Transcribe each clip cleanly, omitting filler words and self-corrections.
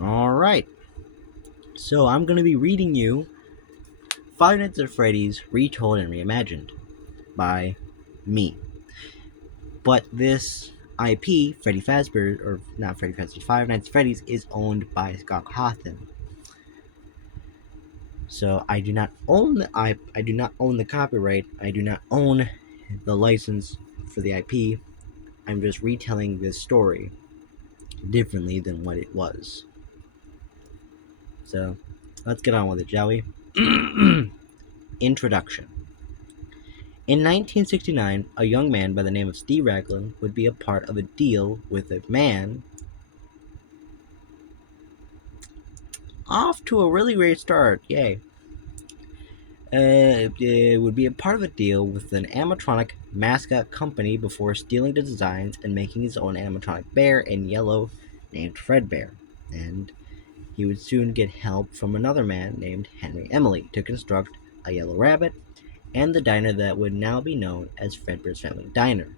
Alright, so I'm going to be reading you Five Nights at Freddy's Retold and Reimagined by me. But this IP, Freddy Fazbear, or not Freddy Fazbear, Five Nights at Freddy's, is owned by Scott Cawthon. So I do not own I do not own the copyright. I do not own the license for the IP. I'm just retelling this story differently than what it was. So let's get on with it, shall we? Introduction. In 1969, a young man by the name of Steve Raglan would be a part of a deal with a man off to a really great start. Yay. It would be a part of a deal with an animatronic mascot company before stealing the designs and making his own animatronic bear in yellow named Fredbear. And he would soon get help from another man named Henry Emily to construct a yellow rabbit and the diner that would now be known as Fredbear's Family Diner.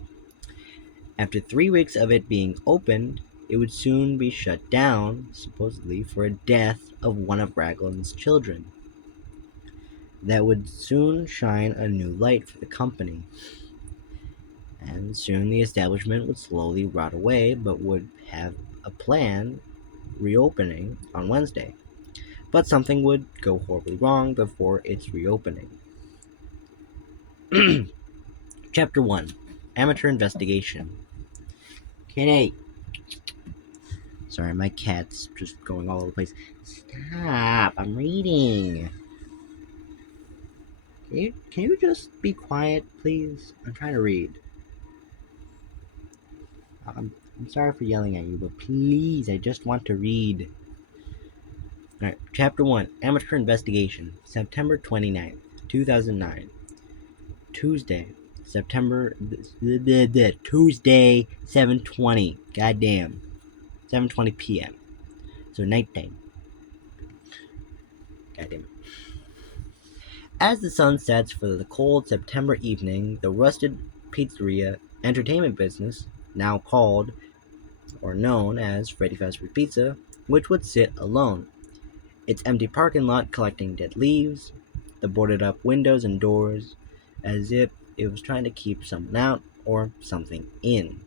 After 3 weeks of it being opened, it would soon be shut down, supposedly for a death of one of Raglan's children. That would soon shine a new light for the company. And soon the establishment would slowly rot away, but would have a plan reopening on Wednesday. But something would go horribly wrong before its reopening. Chapter 1 Amateur Investigation. Kitty! Sorry, my cat's just going all over the place. Stop! I'm reading! Can you just be quiet, please? I'm trying to read. I'm sorry for yelling at you, but please, I just want to read. Alright, Chapter 1 Amateur Investigation, September 29th, 2009. Tuesday, Tuesday, 7:20. Goddamn. 7:20 p.m. So nighttime. Goddamn it. As the sun sets for the cold September evening, the Rusted Pizzeria entertainment business, now called or known as Freddy Fazbear Pizza, which would sit alone, its empty parking lot collecting dead leaves, the boarded up windows and doors, as if it was trying to keep someone out or something in.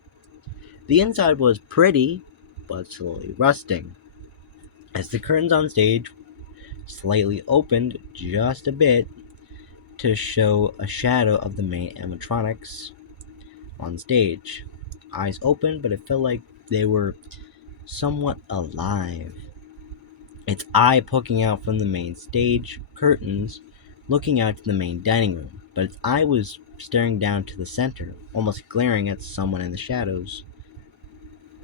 The inside was pretty, but slowly rusting, as the curtains on stage slightly opened just a bit to show a shadow of the main animatronics on stage. Eyes open, but it felt like they were somewhat alive. Its eye poking out from the main stage curtains, looking out to the main dining room, but its eye was staring down to the center, almost glaring at someone in the shadows.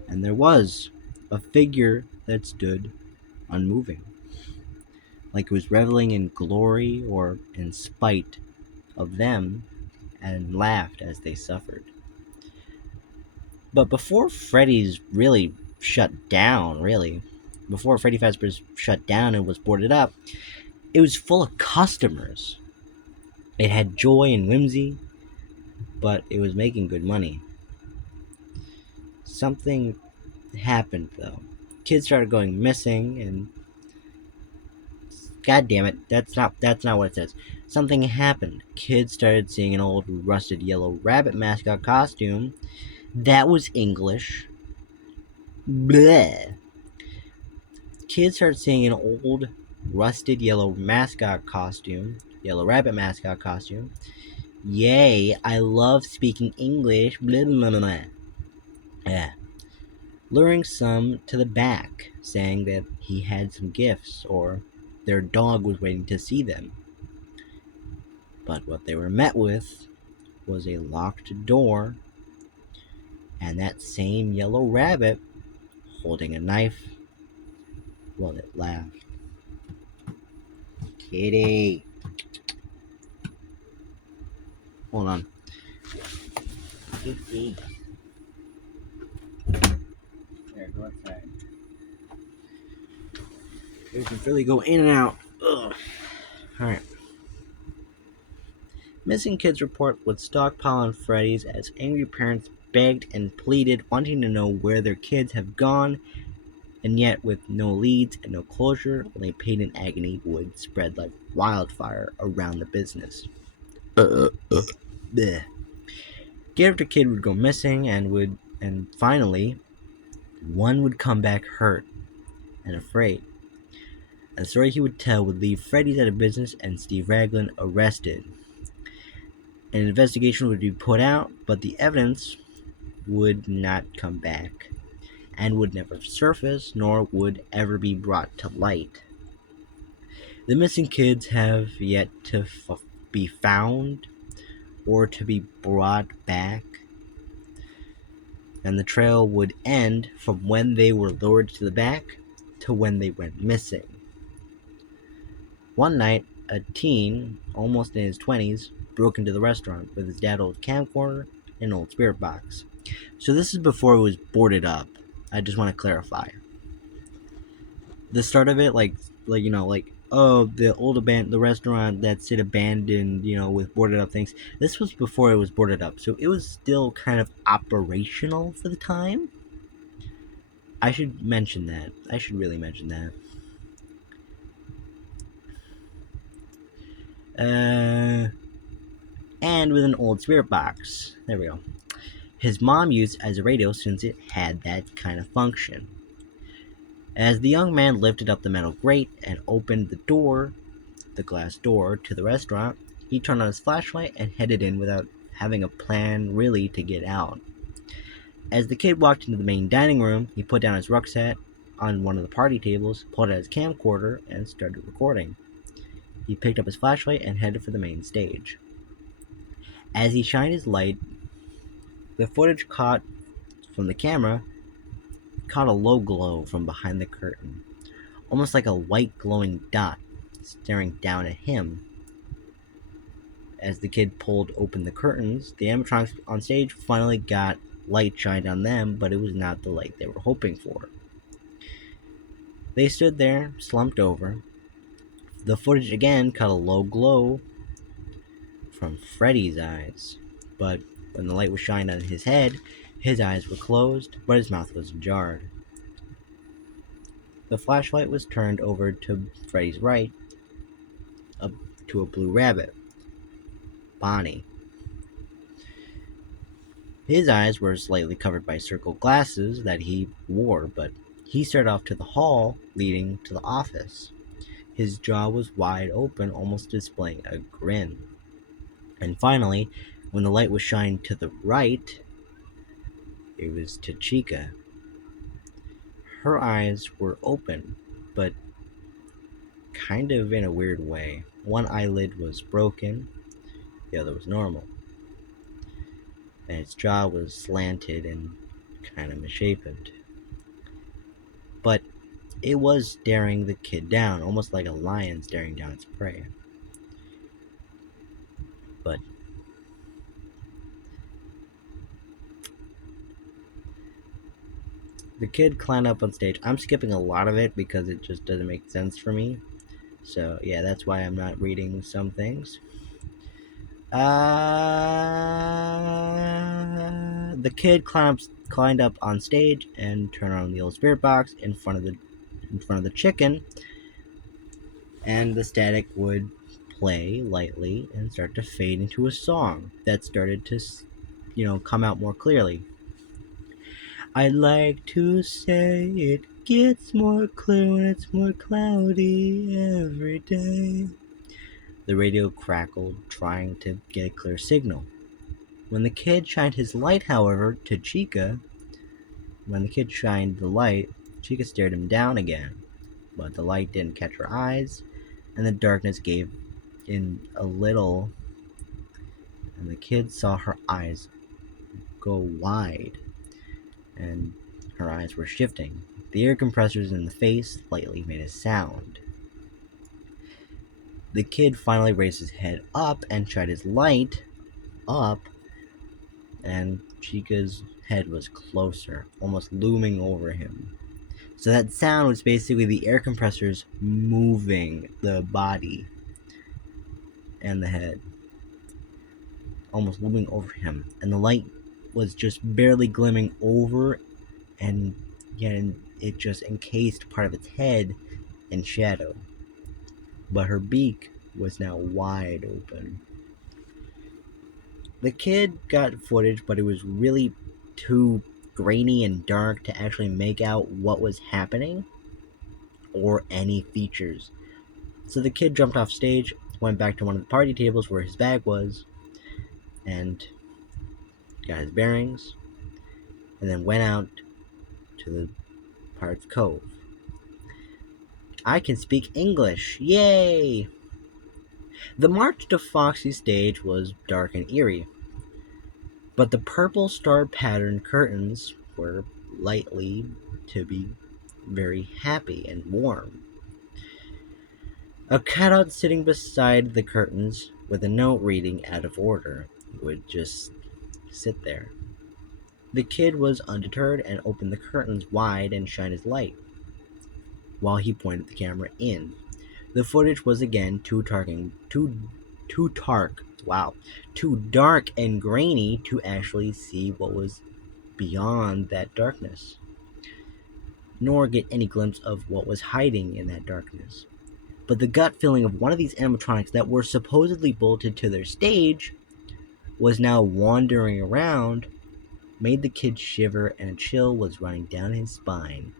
And there was a figure that stood unmoving, like it was reveling in glory or in spite of them, and laughed as they suffered. But before Freddy's really shut down, before Freddy Fazbear's shut down and was boarded up, it was full of customers. It had joy and whimsy, but it was making good money. Something happened though. Kids started going missing, and god damn it, that's not what it says. Something happened. Kids started seeing an old rusted yellow rabbit mascot costume that was English. Bleh. Kids started seeing an old rusted yellow rabbit mascot costume. Yay, I love speaking English. Blah, blah, blah, blah. Yeah. Luring some to the back, saying that he had some gifts or their dog was waiting to see them. But what they were met with was a locked door and that same yellow rabbit holding a knife while it laughed. Kitty! Hold on. Kitty! There, go outside. You can really go in and out. Ugh. Alright. Missing kids report would stockpile on Freddy's as angry parents begged and pleaded, wanting to know where their kids have gone And yet, with no leads and no closure, only pain and agony would spread like wildfire around the business. Bleh. Kid after kid would go missing, and finally, one would come back hurt and afraid. And the story he would tell would leave Freddy's out of business and Steve Raglan arrested. An investigation would be put out, but the evidence would not come back and would never surface, nor would ever be brought to light. The missing kids have yet to be found or to be brought back, and the trail would end from when they were lured to the back to when they went missing. One night, a teen, almost in his 20s, broke into the restaurant with his dad's old camcorder and an old spirit box. So this is before it was boarded up. I just want to clarify. The start of it, oh, the restaurant that's abandoned, with boarded up things. This was before it was boarded up, so it was still kind of operational for the time. I should mention that. I should really mention that. And with an old spirit box. There we go. His mom used as a radio since it had that kind of function. As the young man lifted up the metal grate and opened the glass door to the restaurant, he turned on his flashlight and headed in without having a plan really to get out. As the kid walked into the main dining room, he put down his rucksack on one of the party tables, pulled out his camcorder, and started recording. He picked up his flashlight and headed for the main stage. As he shined his light, the footage caught from the camera caught a low glow from behind the curtain, almost like a white glowing dot staring down at him. As the kid pulled open the curtains, the animatronics on stage finally got light shined on them, but it was not the light they were hoping for. They stood there, slumped over. The footage again caught a low glow from Freddy's eyes, but when the light was shined on his head, his eyes were closed, but his mouth was ajar. The flashlight was turned over to Freddy's right, up to a blue rabbit, Bonnie. His eyes were slightly covered by circle glasses that he wore, but he stared off to the hall leading to the office. His jaw was wide open, almost displaying a grin. And finally, when the light was shined to the right, it was to Chica. Her eyes were open, but kind of in a weird way. One eyelid was broken, the other was normal. And its jaw was slanted and kind of misshapen. But it was staring the kid down, almost like a lion staring down its prey. But the kid climbed up on stage. I'm skipping a lot of it because it just doesn't make sense for me. So yeah, that's why I'm not reading some things. The kid climbed up on stage and turned on the old spirit box in front of the chicken, and the static would play lightly and start to fade into a song that started to, come out more clearly. I'd like to say it gets more clear when it's more cloudy every day. The radio crackled, trying to get a clear signal. When the kid shined his light, however, to Chica, Chica stared him down again. But the light didn't catch her eyes, and the darkness gave in a little, and the kid saw her eyes go wide, and her eyes were shifting. The air compressors in the face slightly made a sound. The kid finally raised his head up and shined his light up, and Chica's head was closer, almost looming over him. So that sound was basically the air compressors moving the body and the head, almost looming over him. And the light was just barely glimmering over, and it just encased part of its head in shadow. But her beak was now wide open. The kid got footage, but it was really too grainy and dark to actually make out what was happening or any features. So the kid jumped off stage, went back to one of the party tables where his bag was, and got his bearings, and then went out to the Pirate's Cove. I can speak English! Yay! The march to Foxy's stage was dark and eerie, but the purple star patterned curtains were lightly to be very happy and warm. A cutout sitting beside the curtains with a note reading out of order would just sit there. The kid was undeterred and opened the curtains wide and shined his light while he pointed the camera in. The footage was again too dark and grainy to actually see what was beyond that darkness, nor get any glimpse of what was hiding in that darkness. But the gut feeling of one of these animatronics that were supposedly bolted to their stage was now wandering around made the kid shiver, and a chill was running down his spine.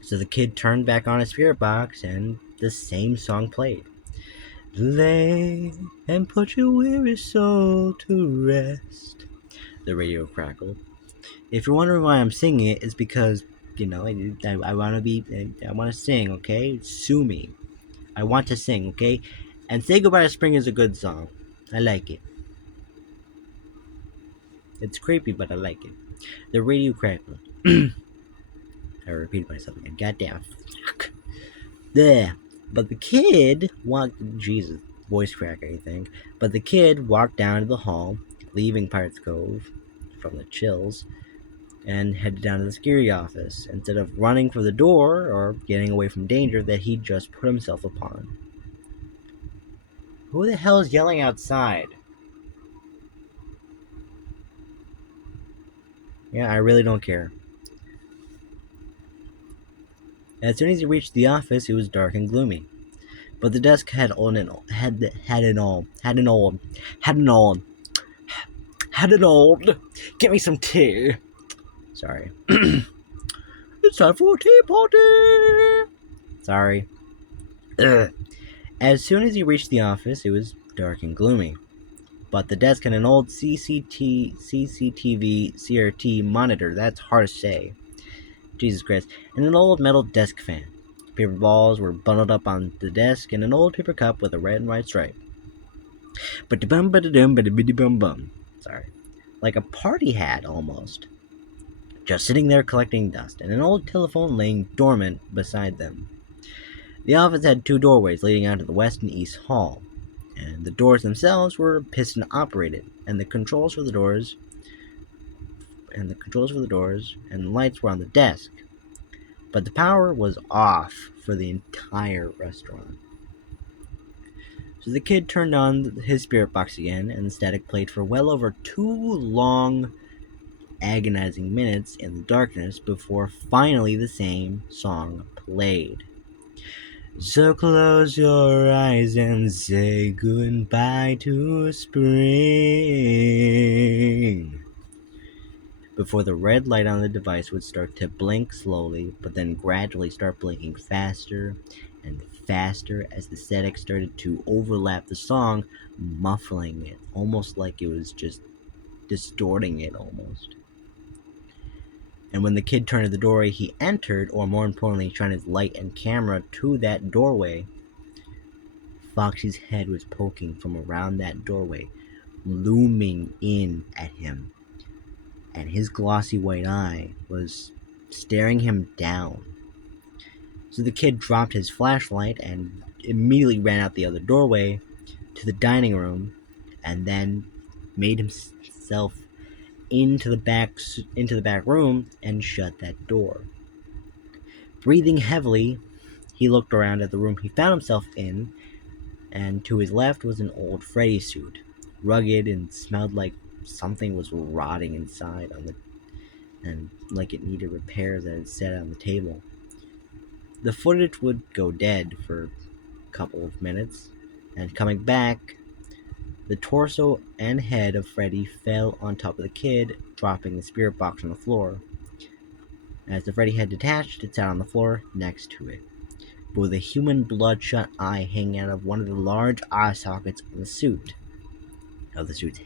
So the kid turned back on his spirit box and the same song played. Lay and put your weary soul to rest. The radio crackled. If you're wondering why I'm singing it, it's because, I want to sing, okay? Sue me. I want to sing, okay? And Say Goodbye to Spring is a good song. I like it. It's creepy, but I like it. The radio crackled. I repeated myself again. Goddamn. Fuck. There. But the kid walked. Jesus. Voice crack, I think. But the kid walked down to the hall, leaving Pirate's Cove from the chills, and headed down to the security office instead of running for the door or getting away from danger that he just put himself upon. Who the hell is yelling outside? Yeah, I really don't care. As soon as he reached the office, it was dark and gloomy. But the desk had an old. Get me some tea. Sorry. It's time for a tea party. Sorry. Ugh. As soon as he reached the office, it was dark and gloomy. But the desk had an old CCTV CRT monitor. That's hard to say. Jesus Christ. And an old metal desk fan. Paper balls were bundled up on the desk in an old paper cup with a red and white stripe. Sorry. Like a party hat, almost. Just sitting there collecting dust, and an old telephone laying dormant beside them. The office had two doorways leading out to the west and east hall, and the doors themselves were piston operated, and the controls for the doors and the lights were on the desk. But the power was off for the entire restaurant. So the kid turned on his spirit box again, and the static played for well over 2 long, agonizing minutes in the darkness before finally the same song played. So close your eyes and say goodbye to spring. Before the red light on the device would start to blink slowly, but then gradually start blinking faster and faster as the static started to overlap the song, muffling it, almost like it was just distorting it almost. And when the kid turned to the doorway he entered, or more importantly, shined his light and camera to that doorway, Foxy's head was poking from around that doorway, looming in at him. And his glossy white eye was staring him down. So the kid dropped his flashlight and immediately ran out the other doorway to the dining room, and then made himself into the back room and shut that door. Breathing heavily, he looked around at the room he found himself in, and to his left was an old Freddy suit, rugged and smelled like something was rotting inside and like it needed repairs and it sat on the table. The footage would go dead for a couple of minutes, and coming back, the torso and head of Freddy fell on top of the kid, dropping the spirit box on the floor. As the Freddy head detached, it sat on the floor next to it, but with a human bloodshot eye hanging out of one of the large eye sockets on the suit's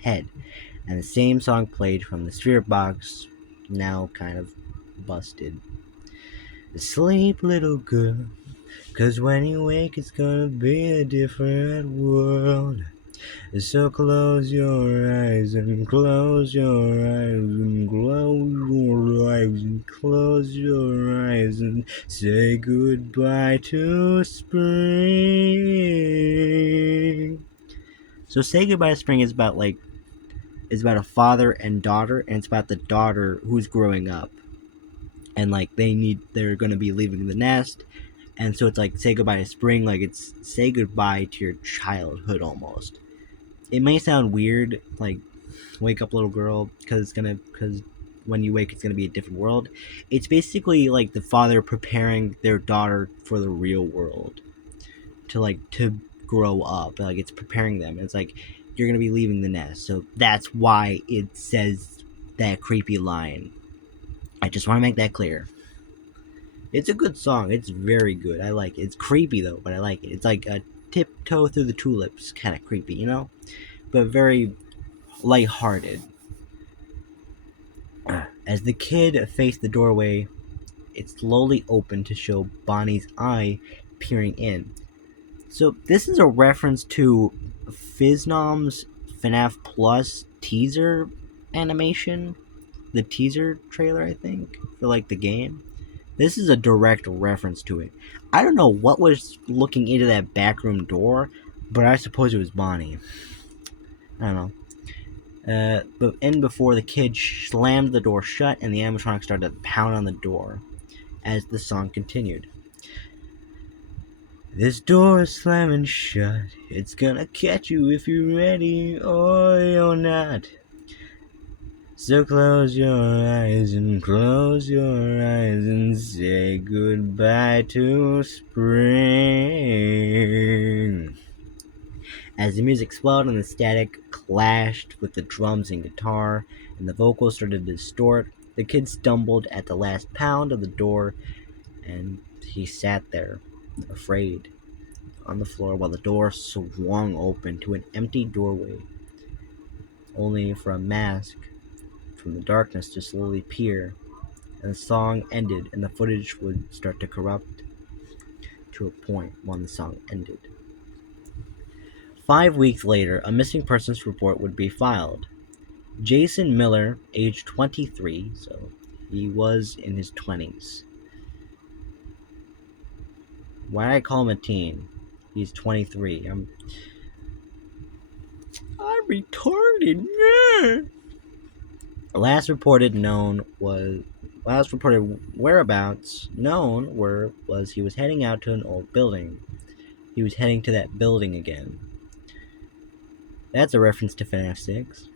head, and the same song played from the spirit box, now kind of busted. Sleep, little girl, 'cause when you wake it's gonna be a different world. So close your eyes and close your eyes and close your eyes and close your eyes and say goodbye to spring. So Say Goodbye to Spring is about a father and daughter, and it's about the daughter who's growing up. And they're gonna be leaving the nest, and so it's like say goodbye to spring, like it's say goodbye to your childhood almost. It may sound weird, like wake up little girl, because when you wake it's gonna be a different world. It's basically like the father preparing their daughter for the real world, to grow up. Like it's preparing them. It's like you're gonna be leaving the nest, so that's why it says that creepy line. I just want to make that clear. It's a good song. It's very good. I like it. It's creepy though, but I like it. It's like a tiptoe through the tulips kind of creepy, but very lighthearted. As the kid faced the doorway, it slowly opened to show Bonnie's eye peering in. So this is a reference to Fiznom's Fnaf Plus teaser animation, the teaser trailer, I think, for the game. This is a direct reference to it. I don't know what was looking into that backroom door, but I suppose it was Bonnie. I don't know. Before the kid slammed the door shut and the animatronic started to pound on the door as the song continued. This door is slamming shut. It's gonna catch you if you're ready or you're not. So close your eyes and close your eyes and say goodbye to spring. As the music swelled and the static clashed with the drums and guitar, and the vocals started to distort, the kid stumbled at the last pound of the door, and he sat there, afraid, on the floor while the door swung open to an empty doorway, only for a mask from the darkness to slowly peer, and the song ended and the footage would start to corrupt to a point when the song ended. 5 weeks later, a missing persons report would be filed. Jason Miller, age 23, so he was in his 20s. Why did I call him a teen? He's 23. I'm retarded. Last reported whereabouts known was he was heading out to an old building. He was heading to that building again. That's a reference to FNAF 6.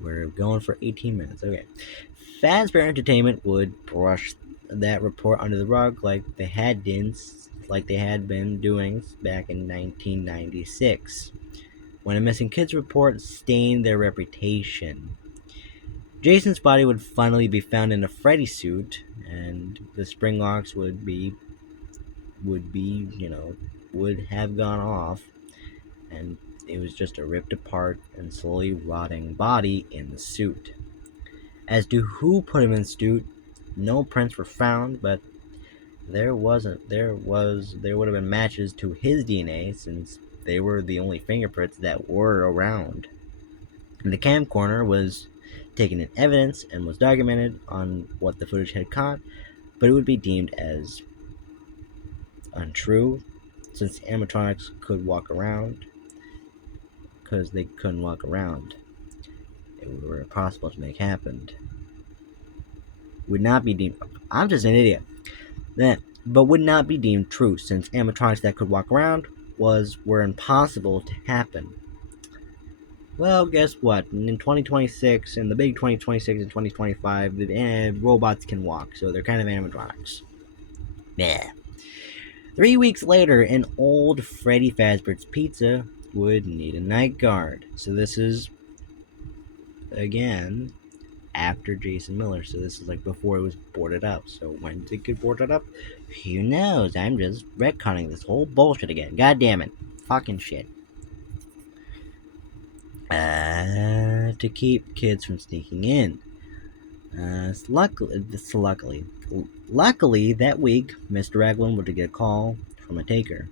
We're going for 18 minutes. Okay. Fazbear Entertainment would brush that report under the rug like they had been doing back in 1996, when a missing kids report stained their reputation. Jason's body would finally be found in a Freddy suit, and the spring locks would have gone off, and it was just a ripped apart and slowly rotting body in the suit. As to who put him in the suit, no prints were found, but there would have been matches to his DNA, since they were the only fingerprints that were around. And the camcorder was taken in evidence and was documented on what the footage had caught, but it would be deemed as untrue, since animatronics could walk around. Because they couldn't walk around, it were impossible to make happen. Would not be deemed. I'm just an idiot. But would not be deemed true, since animatronics that could walk around were impossible to happen. Well, guess what? In 2026, in the big 2026 and 2025, robots can walk, so they're kind of animatronics. Yeah. 3 weeks later, an old Freddy Fazbear's Pizza would need a night guard. So this is, again, after Jason Miller. So this is like before it was boarded up. So when did it get boarded up? Who knows? I'm just retconning this whole bullshit again. God damn it. Fucking shit. To keep kids from sneaking in. Luckily, that week, Mr. Raglan would get a call from a taker.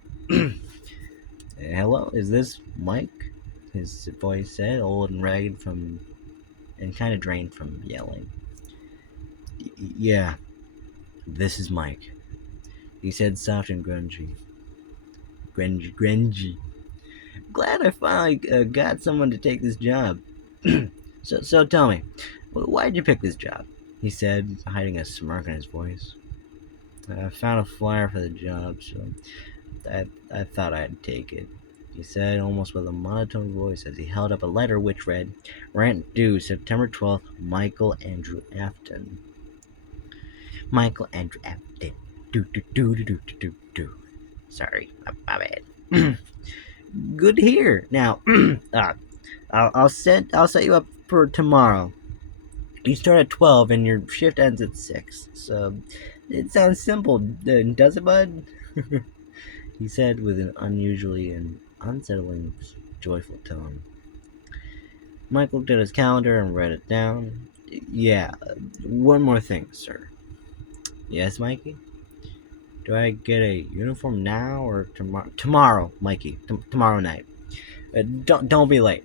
Hello, is this Mike? His voice said, old and ragged and kind of drained from yelling. Yeah, this is Mike. He said soft and grungy. Grungy. Glad I finally got someone to take this job. So tell me, why'd you pick this job? He said, hiding a smirk in his voice. I found a flyer for the job, so I thought I'd take it. He said, almost with a monotone voice, as he held up a letter which read, Rent due September 12th, Michael Andrew Afton. Michael Andrew Afton. Do. Sorry, my bad. Good to hear. Now, I'll set you up for tomorrow. You start at 12 and your shift ends at 6. So, it sounds simple, does it, bud? He said with an unusually and unsettling, joyful tone. Mike looked at his calendar and read it down. Yeah, one more thing, sir. Yes, Mikey? Do I get a uniform now or tomorrow? Tomorrow, Mikey. Tomorrow night. Don't be late.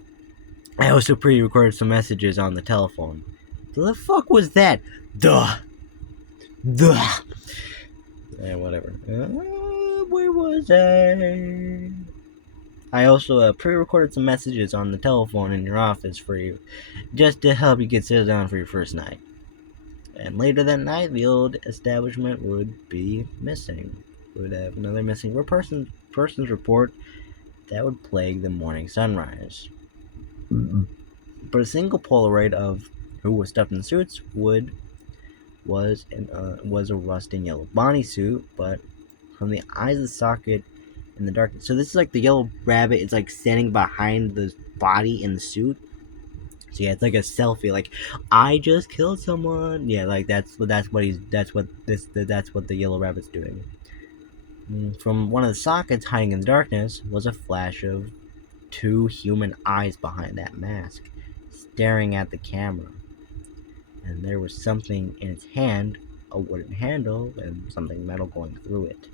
I also pre-recorded some messages on the telephone. The fuck was that? Duh. Whatever. Where was I? I also pre-recorded some messages on the telephone in your office for you, just to help you get settled down for your first night. And later that night, the old establishment would be missing. We would have another missing person's report that would plague the morning sunrise. But a single Polaroid of who was stuffed in suits was a rusting yellow Bonnie suit, but from the eyes of the socket in the darkness. So this is like the yellow rabbit is like standing behind the body in the suit. So yeah, it's like a selfie. Like, I just killed someone. Yeah, like that's what the yellow rabbit's doing. From one of the sockets hiding in the darkness was a flash of 2 human eyes behind that mask, staring at the camera. And there was something in its hand, a wooden handle, and something metal going through it.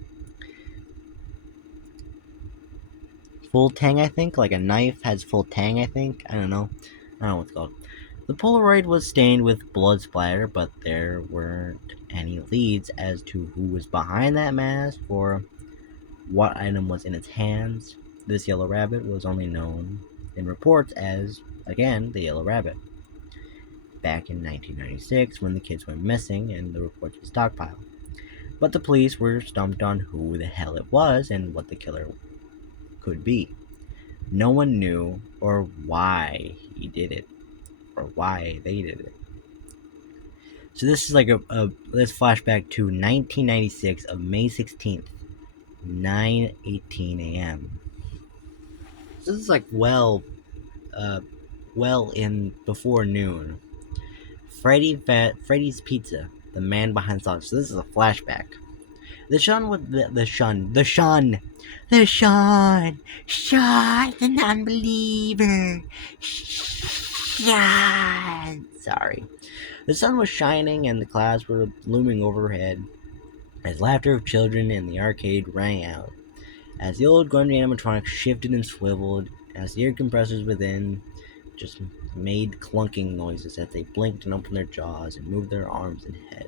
Full tang, I think? Like a knife has full tang, I think? I don't know what it's called. The Polaroid was stained with blood splatter, but there weren't any leads as to who was behind that mask or what item was in its hands. This yellow rabbit was only known in reports as, again, the yellow rabbit. Back in 1996, when the kids went missing and the reports were stockpiled. But the police were stumped on who the hell it was and what the killer could be. No one knew or why he did it, or why they did it. So this is like let's flashback to 1996 of May 16th, 9:18 a.m. So this is like well in before noon. Freddy's Pizza, the man behind the song. So this is a flashback. The the non-believer, Sean. Sorry. The sun was shining and the clouds were looming overhead as laughter of children in the arcade rang out. As the old grungy animatronics shifted and swiveled, as the air compressors within just made clunking noises as they blinked and opened their jaws and moved their arms and head.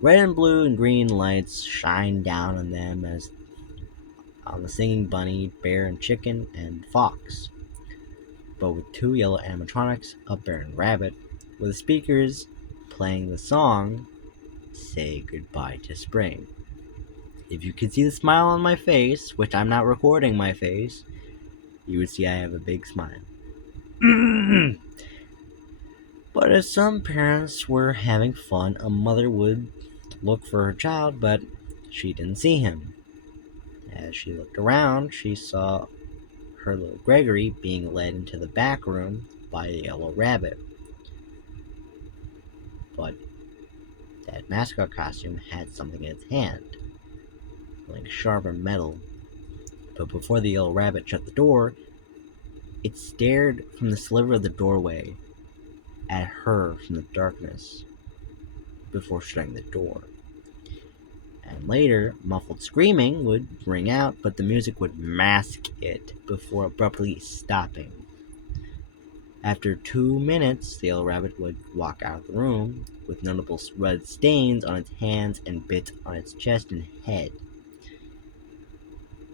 Red and blue and green lights shined down on them as on the singing bunny, bear and chicken, and fox. But with 2 yellow animatronics, a bear and rabbit, with the speakers playing the song, Say Goodbye to Spring. If you could see the smile on my face, which I'm not recording my face, you would see I have a big smile. But as some parents were having fun, a mother would look for her child, but she didn't see him. As she looked around, she saw her little Gregory being led into the back room by a yellow rabbit. But that mascot costume had something in its hand, like sharper metal. But before the yellow rabbit shut the door, it stared from the sliver of the doorway at her from the darkness before shutting the door. And later, muffled screaming would ring out, but the music would mask it before abruptly stopping. After 2 minutes, the yellow rabbit would walk out of the room with notable red stains on its hands and bits on its chest and head.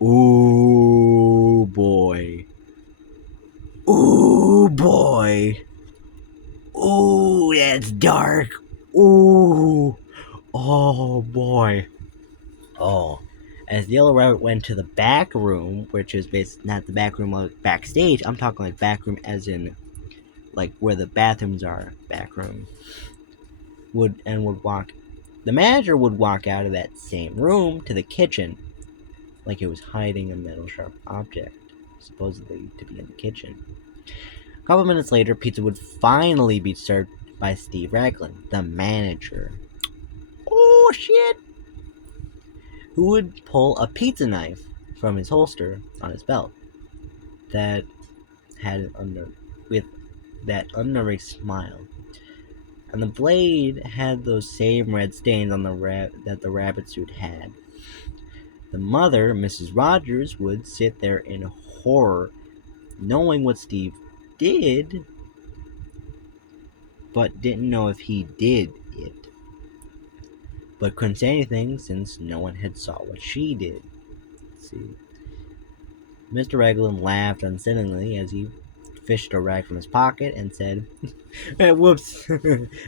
Ooh boy. Ooh boy. Ooh, that's dark. Ooh. Oh boy. Oh. As the yellow rabbit went to the back room, which is basically not the back room of backstage, I'm talking like back room as in like where the bathrooms are, back room. Would walk. The manager would walk out of that same room to the kitchen, like it was hiding a metal sharp object, supposedly to be in the kitchen. A couple minutes later, pizza would finally be served by Steve Raglan, the manager. Oh shit! Who would pull a pizza knife from his holster on his belt that had with that unnerving smile. And the blade had those same red stains on that the rabbit suit had. The mother, Mrs. Rogers, would sit there in horror, knowing what Steve did, but didn't know if he did it. But couldn't say anything since no one had saw what she did. Let's see. Mr. Raglan laughed unsteadily as he fished a rag from his pocket and said, "Whoops!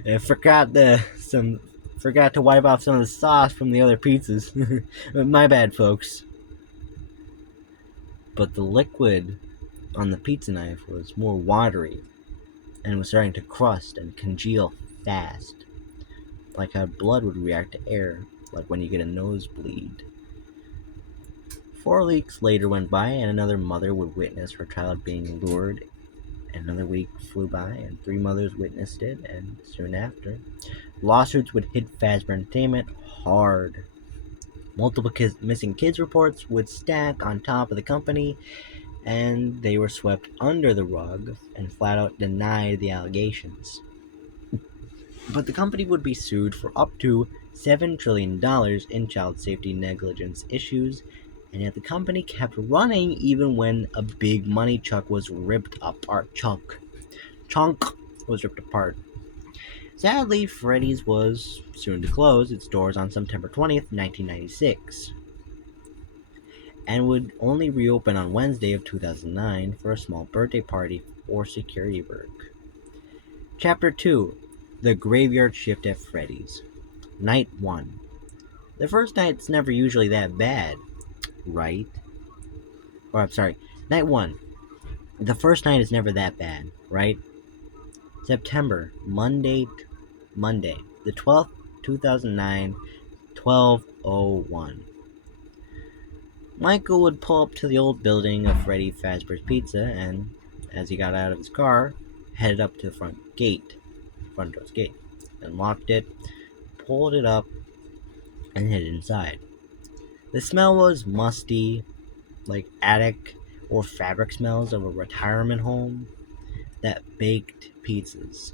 I forgot to wipe off some of the sauce from the other pizzas. My bad, folks." But the liquid on the pizza knife was more watery and was starting to crust and congeal fast, like how blood would react to air, like when you get a nosebleed. 4 weeks later went by, and another mother would witness her child being lured. Another week flew by, and 3 mothers witnessed it, and soon after, lawsuits would hit Fazbear Entertainment hard. Multiple missing kids reports would stack on top of the company, and they were swept under the rug and flat out denied the allegations. But the company would be sued for up to $7 trillion in child safety negligence issues, and yet the company kept running even when a big money chunk was ripped apart. Chunk was ripped apart. Sadly, Freddy's was soon to close its doors on September 20th, 1996, and would only reopen on Wednesday of 2009 for a small birthday party for security work. Chapter 2: The Graveyard Shift at Freddy's. Night 1. The first night's never usually that bad, right? Or I'm sorry, Night 1. The first night is never that bad, right? September, Monday, the 12th, 2009, 12:01. Michael would pull up to the old building of Freddy Fazbear's Pizza, and as he got out of his car, headed up to the front door's gate, and locked it, pulled it up, and hid inside. The smell was musty, like attic or fabric smells of a retirement home that baked pizzas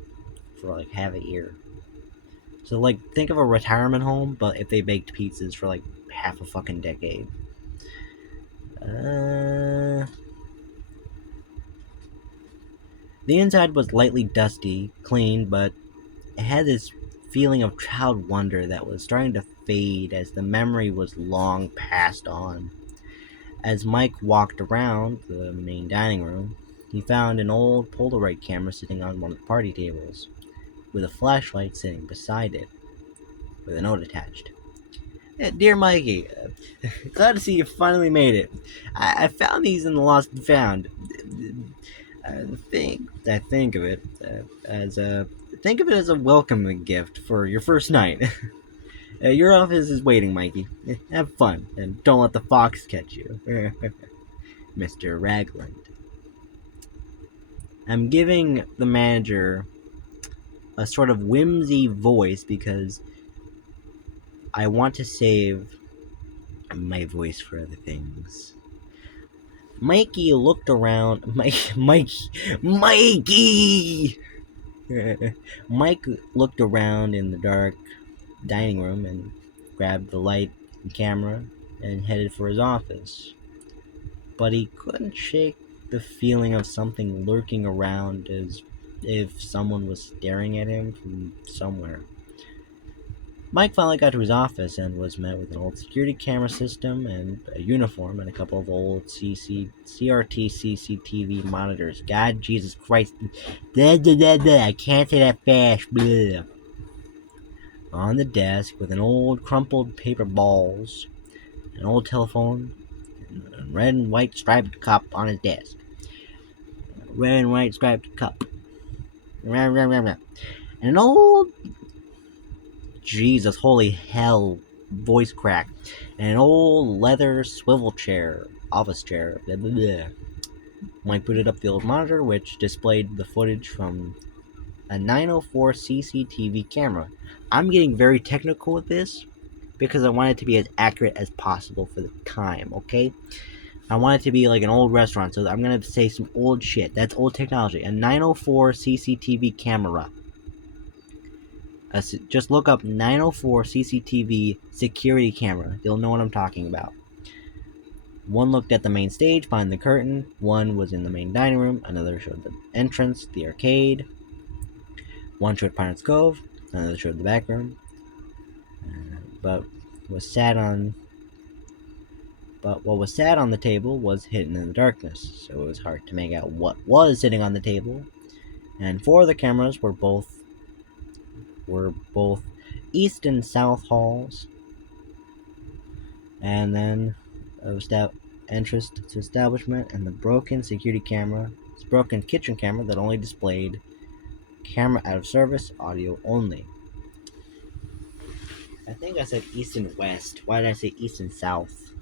for like half a year. So like think of a retirement home, but if they baked pizzas for like half a fucking decade. The inside was lightly dusty, clean, but it had this feeling of child wonder that was starting to fade as the memory was long passed on. As Mike walked around the main dining room, he found an old Polaroid camera sitting on one of the party tables, with a flashlight sitting beside it, with a note attached. "Dear Mikey, glad to see you finally made it. I found these in the Lost and Found. I think of it as a think of it as a welcoming gift for your first night. Your office is waiting, Mikey. Have fun and don't let the fox catch you, Mr. Ragland. I'm giving the manager a sort of whimsy voice because I want to save my voice for other things. Mikey looked around. Mikey! Mike looked around in the dark dining room and grabbed the light and camera and headed for his office. But he couldn't shake the feeling of something lurking around as if someone was staring at him from somewhere. Mike finally got to his office and was met with an old security camera system and a uniform and a couple of old CRT CCTV monitors. God, Jesus Christ. Blah, blah, blah, blah. I can't say that fast. Blah. On the desk with an old crumpled paper balls, an old telephone, and a red and white striped cup on his desk. Red and white striped cup. And an old Jesus, holy hell, voice crack. And an old leather swivel chair, office chair. Blah, blah, blah. Mike booted up the old monitor, which displayed the footage from a 904 CCTV camera. I'm getting very technical with this because I want it to be as accurate as possible for the time, okay? I want it to be like an old restaurant, so I'm gonna say some old shit. That's old technology. A 904 CCTV camera. Just look up 904 CCTV security camera. You'll know what I'm talking about. One looked at the main stage behind the curtain. One was in the main dining room. Another showed the entrance, the arcade. One showed Pirates Cove. Another showed the back room. But what was sat on the table was hidden in the darkness, so it was hard to make out what was sitting on the table. And four of the cameras were both east and south halls, and then entrance to establishment, and the broken kitchen camera that only displayed camera out of service, audio only. I think I said east and west. Why did I say east and south?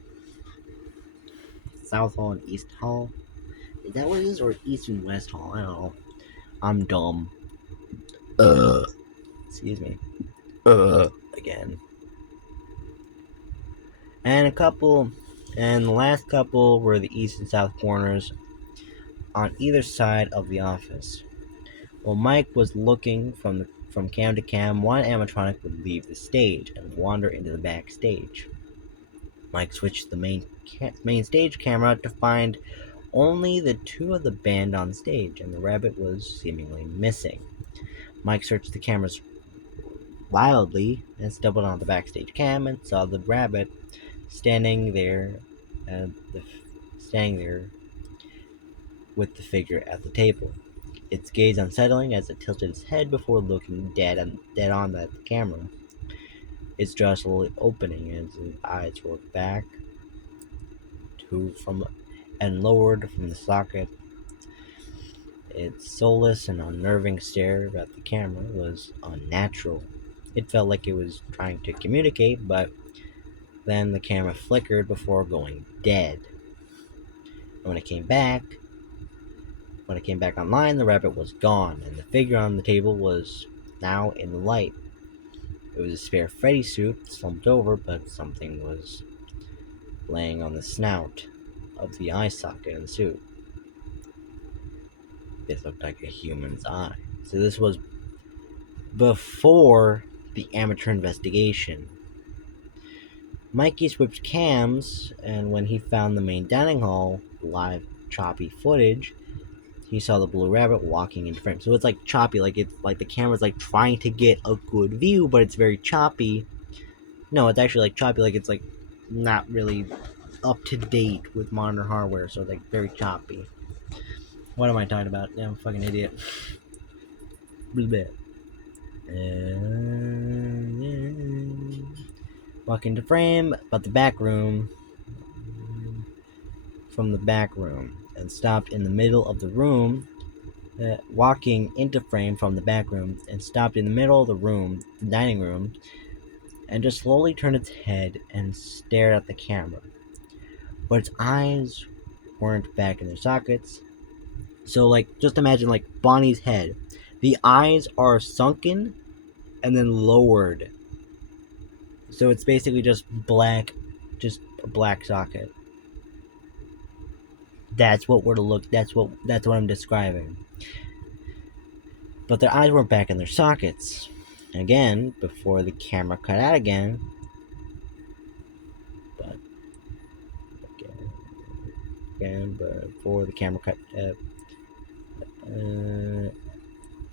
South hall and east hall? Is that what it is, or east and west hall? I don't know. I'm dumb. Excuse me. Again. And the last couple were the east and south corners on either side of the office. While Mike was looking from cam to cam, one animatronic would leave the stage and wander into the backstage. Mike switched the main stage camera to find only the two of the band on stage, and the rabbit was seemingly missing. Mike searched the cameras wildly and stumbled on the backstage cam and saw the rabbit standing there with the figure at the table, its gaze unsettling as it tilted its head before looking dead on at the camera, its jaw slowly opening as its eyes rolled back and lowered from the socket. Its soulless and unnerving stare at the camera was unnatural. It felt like it was trying to communicate, but then the camera flickered before going dead. And when it came back online, the rabbit was gone, and the figure on the table was now in the light. It was a spare Freddy suit, slumped over, but something was laying on the snout of the eye socket in the suit. It looked like a human's eye. So this was before the amateur investigation. Mikey switched cams, and when he found the main dining hall live choppy footage, he saw the blue rabbit walking into frame. So it's like choppy, like it's like the camera's like trying to get a good view, but it's very choppy. No, it's actually like choppy, like it's like not really up to date with modern hardware, so like very choppy. What am I talking about? Yeah, I'm a fucking idiot. Walk into frame, but from the back room, and stopped in the middle of the room walking into frame from the back room and stopped in the middle of the room, the dining room, and just slowly turned its head and stared at the camera. But its eyes weren't back in their sockets. So, like, just imagine, like, Bonnie's head. The eyes are sunken and then lowered. So it's basically just a black socket. That's what we're to look. That's what I'm describing. But their eyes weren't back in their sockets. Again, before the camera cut out again. But again, before the camera cut.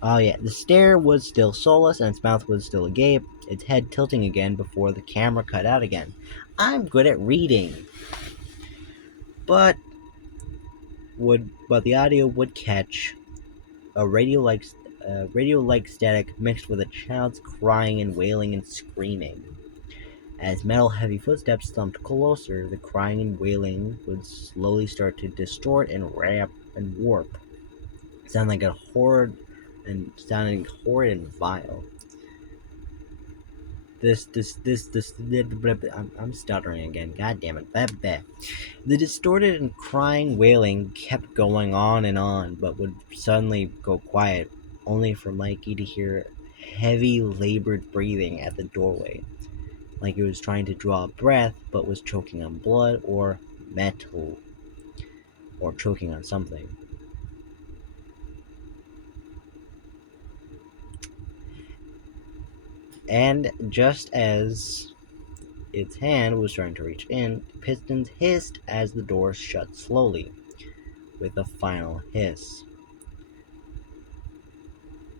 Oh yeah, the stare was still soulless and its mouth was still agape, its head tilting again before the camera cut out again. I'm good at reading, but the audio would catch a radio-like static mixed with a child's crying and wailing and screaming. As metal-heavy footsteps thumped closer, the crying and wailing would slowly start to distort and wrap and warp, sounding horrid and vile. I'm stuttering again. God damn it. The distorted and crying wailing kept going on and on, but would suddenly go quiet, only for Mikey to hear heavy, labored breathing at the doorway, like he was trying to draw a breath, but was choking on blood or metal, or choking on something. And just as its hand was trying to reach in, pistons hissed as the door shut slowly, with a final hiss.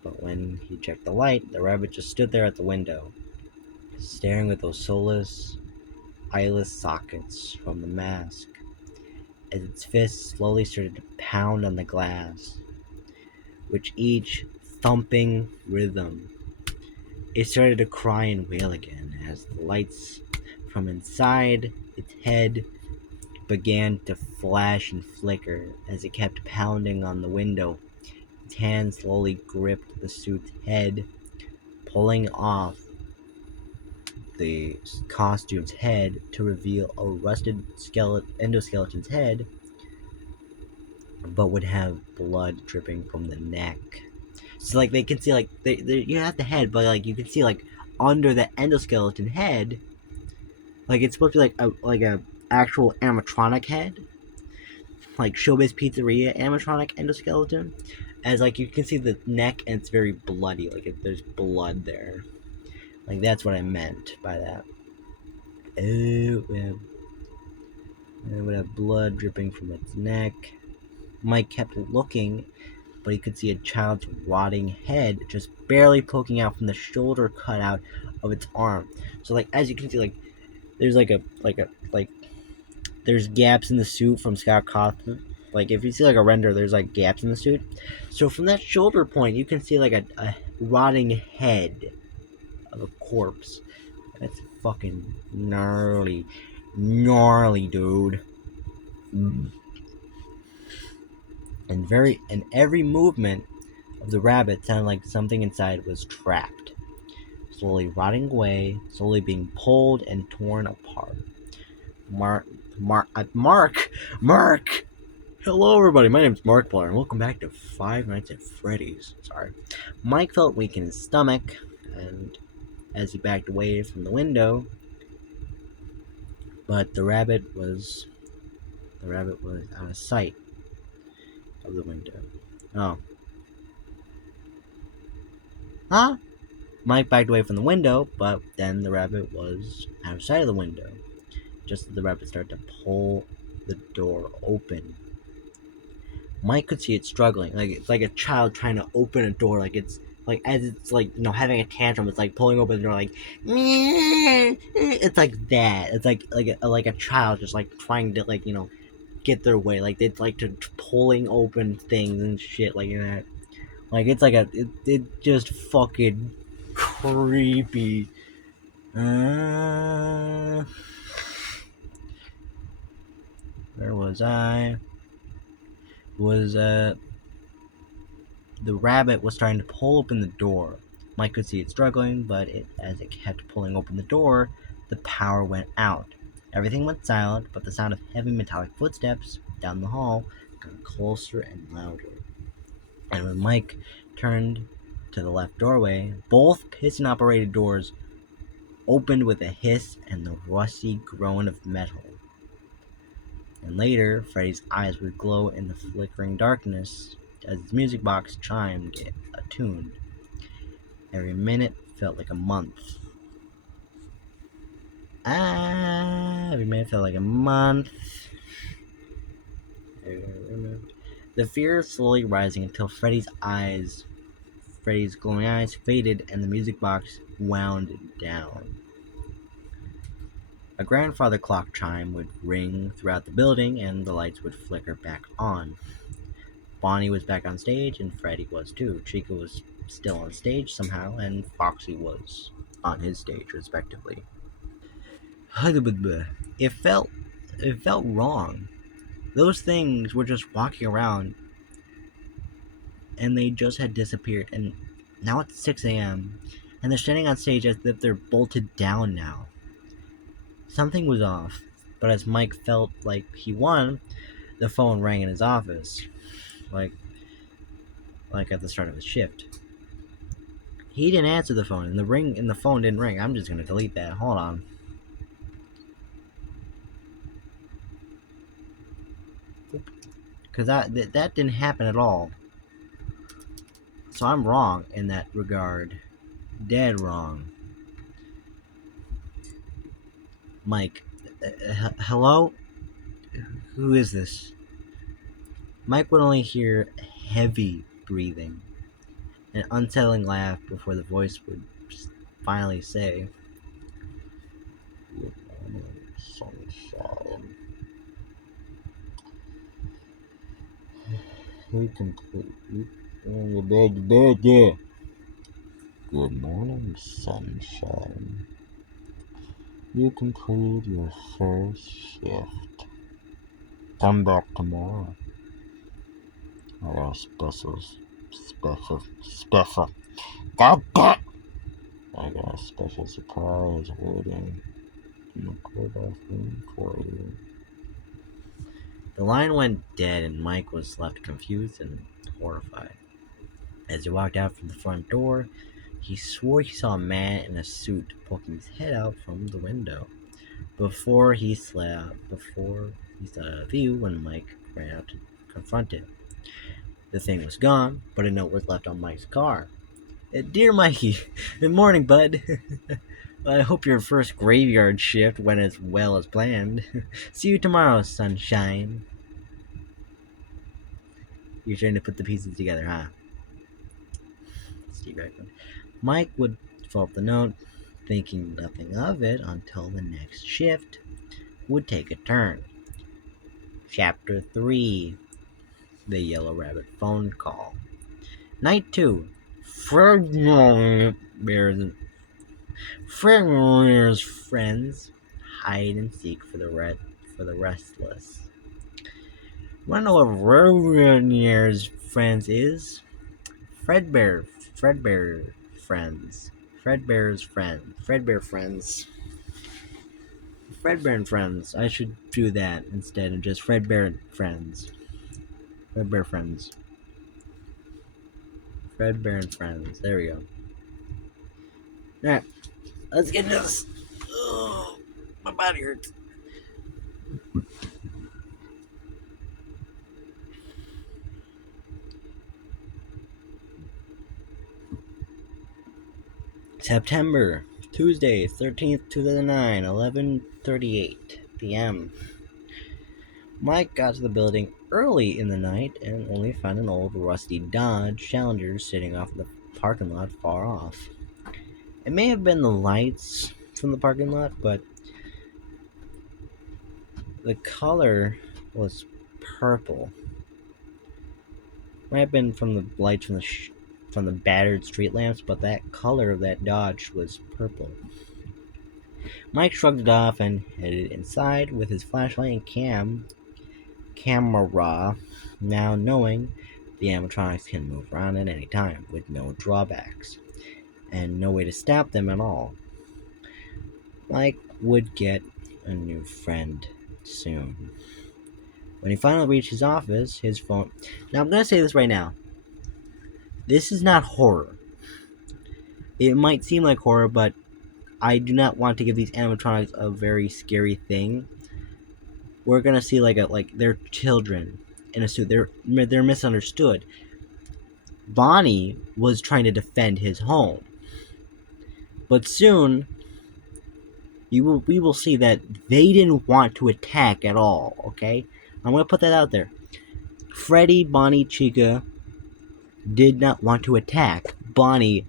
But when he checked the light, the rabbit just stood there at the window, staring with those soulless, eyeless sockets from the mask, as its fists slowly started to pound on the glass, with each thumping rhythm. It started to cry and wail again as the lights from inside its head began to flash and flicker as it kept pounding on the window. Its hand slowly gripped the suit's head, pulling off the costume's head to reveal a rusted endoskeleton's head, but would have blood dripping from the neck. So like they can see like you have the head, but like you can see like under the endoskeleton head, like it's supposed to be like a actual animatronic head, like Showbiz Pizzeria animatronic endoskeleton, as like you can see the neck and it's very bloody, like there's blood there. Like that's what I meant by that. Oh, it would have blood dripping from its neck. Mike kept looking, but he could see a child's rotting head just barely poking out from the shoulder cutout of its arm. So like as you can see, like there's there's gaps in the suit from Scott Cawthon. Like if you see like a render, there's like gaps in the suit. So from that shoulder point, you can see like a rotting head of a corpse. That's fucking gnarly, dude. And every movement of the rabbit sounded like something inside was trapped, slowly rotting away, slowly being pulled and torn apart. Mark. Hello, everybody. My name's Markiplier, and welcome back to Five Nights at Freddy's. Sorry. Mike felt weak in his stomach, and as he backed away from the window, but the rabbit was out of sight of the window. Oh. Huh? Mike backed away from the window, but then the rabbit was out of sight of the window, just as the rabbit started to pull the door open. Mike could see it struggling, like it's like a child trying to open a door, like it's like as it's like having a tantrum, it's like pulling open the door, like it's like that. It's like a child just like trying to get their way, like it's like to pulling open things and shit like that. Like it's like it just fucking creepy. Where was I? Was The rabbit was starting to pull open the door. Mike could see it struggling, but as it kept pulling open the door, the power went out. Everything went silent, but the sound of heavy metallic footsteps down the hall got closer and louder. And when Mike turned to the left doorway, both piston-operated doors opened with a hiss and the rusty groan of metal. And later, Freddy's eyes would glow in the flickering darkness as his music box chimed a tune. Every minute felt like a month. Every minute felt like a month. The fear slowly rising until Freddy's glowing eyes faded and the music box wound down. A grandfather clock chime would ring throughout the building and the lights would flicker back on. Bonnie was back on stage and Freddy was too. Chica was still on stage somehow and Foxy was on his stage respectively. It felt it felt wrong. Those things were just walking around and they just had disappeared, and now it's 6 a.m. and they're standing on stage as if they're bolted down now. Something was off, but as Mike felt like he won, the phone rang in his office, like at the start of his shift. He didn't answer the phone, and the phone didn't ring. I'm just gonna delete that. Hold on. Because that didn't happen at all. So I'm wrong in that regard. Dead wrong. Mike. Hello? Who is this? Mike would only hear heavy breathing, an unsettling laugh before the voice would finally say, "Good morning, sunshine. You complete your bed there. Good morning, sunshine. You completed your first shift. Come back tomorrow. I got special. God damn! I got a special surprise waiting in the courthouse for you." The line went dead and Mike was left confused and horrified. As he walked out from the front door, he swore he saw a man in a suit poking his head out from the window. Before he saw a view when Mike ran out to confront it. The thing was gone, but a note was left on Mike's car. "Dear Mikey, good morning, bud. I hope your first graveyard shift went as well as planned. See you tomorrow, sunshine." You're trying to put the pieces together, huh? Steve Reimagined. Mike would fill up the note, thinking nothing of it until the next shift would take a turn. Chapter 3: The Yellow Rabbit Phone Call. Night 2. Fredbear's friends hide and seek for the restless. Wanna know what Fredbear's friends is? Fredbear friends. Fredbear's friend. Fredbear friends. Fredbear and friends. I should do that instead of just Fredbear and friends. Fredbear friends. Fredbear and friends. There we go. Alright, let's get into this. Ugh, my body hurts. September, Tuesday, 13th, 2009, 11:38 p.m. Mike got to the building early in the night and only found an old rusty Dodge Challenger sitting off in the parking lot far off. It may have been the lights from the parking lot, but the color was purple. Might have been from the lights from the battered street lamps, but that color of that Dodge was purple. Mike shrugged it off and headed inside with his flashlight and camera, now knowing The animatronics can move around at any time with no drawbacks, and no way to stop them at all. Mike would get a new friend soon. When he finally reached his office, his phone. Now, I'm gonna say this right now. This is not horror. It might seem like horror, but I do not want to give these animatronics a very scary thing. We're gonna see like they're children in a suit. They're misunderstood. Bonnie was trying to defend his home, but soon we will see that they didn't want to attack at all. Okay, I'm gonna put that out there. Freddy, Bonnie, Chica did not want to attack. Bonnie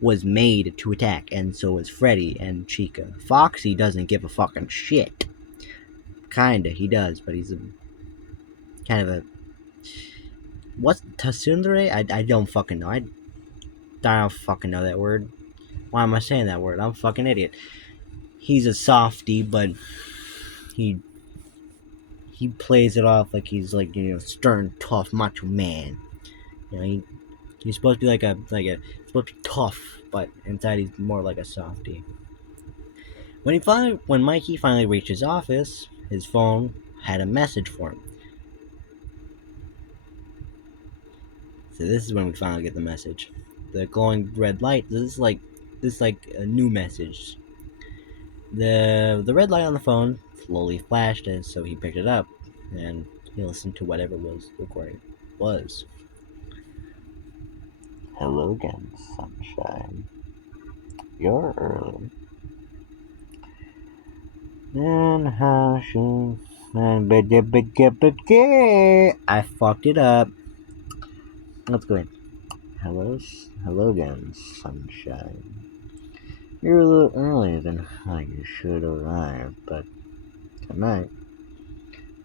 was made to attack, and so is Freddy and Chica. Foxy doesn't give a fucking shit. Kinda, he does, but he's a kind of a what's Tsundere? I don't fucking know. I don't fucking know that word. Why am I saying that word? I'm a fucking idiot. He's a softie, but he plays it off like he's like, you know, stern, tough, macho man. You know, he's supposed to be like a supposed to be tough, but inside he's more like a softie. When Mikey finally reached his office, his phone had a message for him. So this is when we finally get the message. The glowing red light. This is like a new message. The red light on the phone slowly flashed, and so he picked it up, and he listened to whatever was recording was. Hello again, sunshine. You're early. And how she I fucked it up. Let's go in. Hello again, sunshine. You're a little earlier than how you should arrive, but tonight,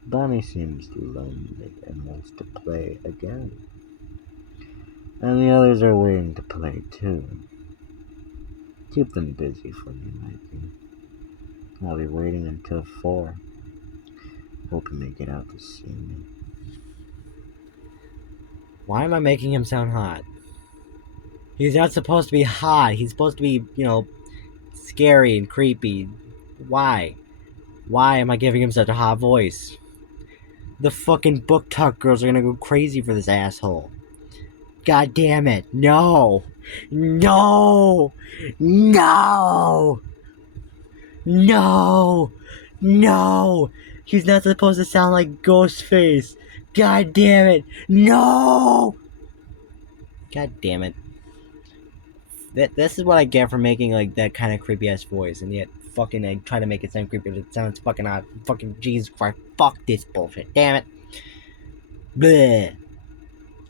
Bonnie seems lonely and wants to play again. And the others are waiting to play too. Keep them busy for me, Mikey. I'll be waiting until 4. Hope you make it out to see me. Why am I making him sound hot? He's not supposed to be hot. He's supposed to be, you know, scary and creepy. Why? Why am I giving him such a hot voice? The fucking book talk girls are gonna go crazy for this asshole. God damn it. No! No! No! No! No! He's not supposed to sound like Ghostface. God damn it. No! God damn it. This is what I get for making like that kind of creepy ass voice, and yet fucking I try to make it sound creepy, but it sounds fucking odd. Fucking Jesus Christ, fuck this bullshit. Damn it. Bleh.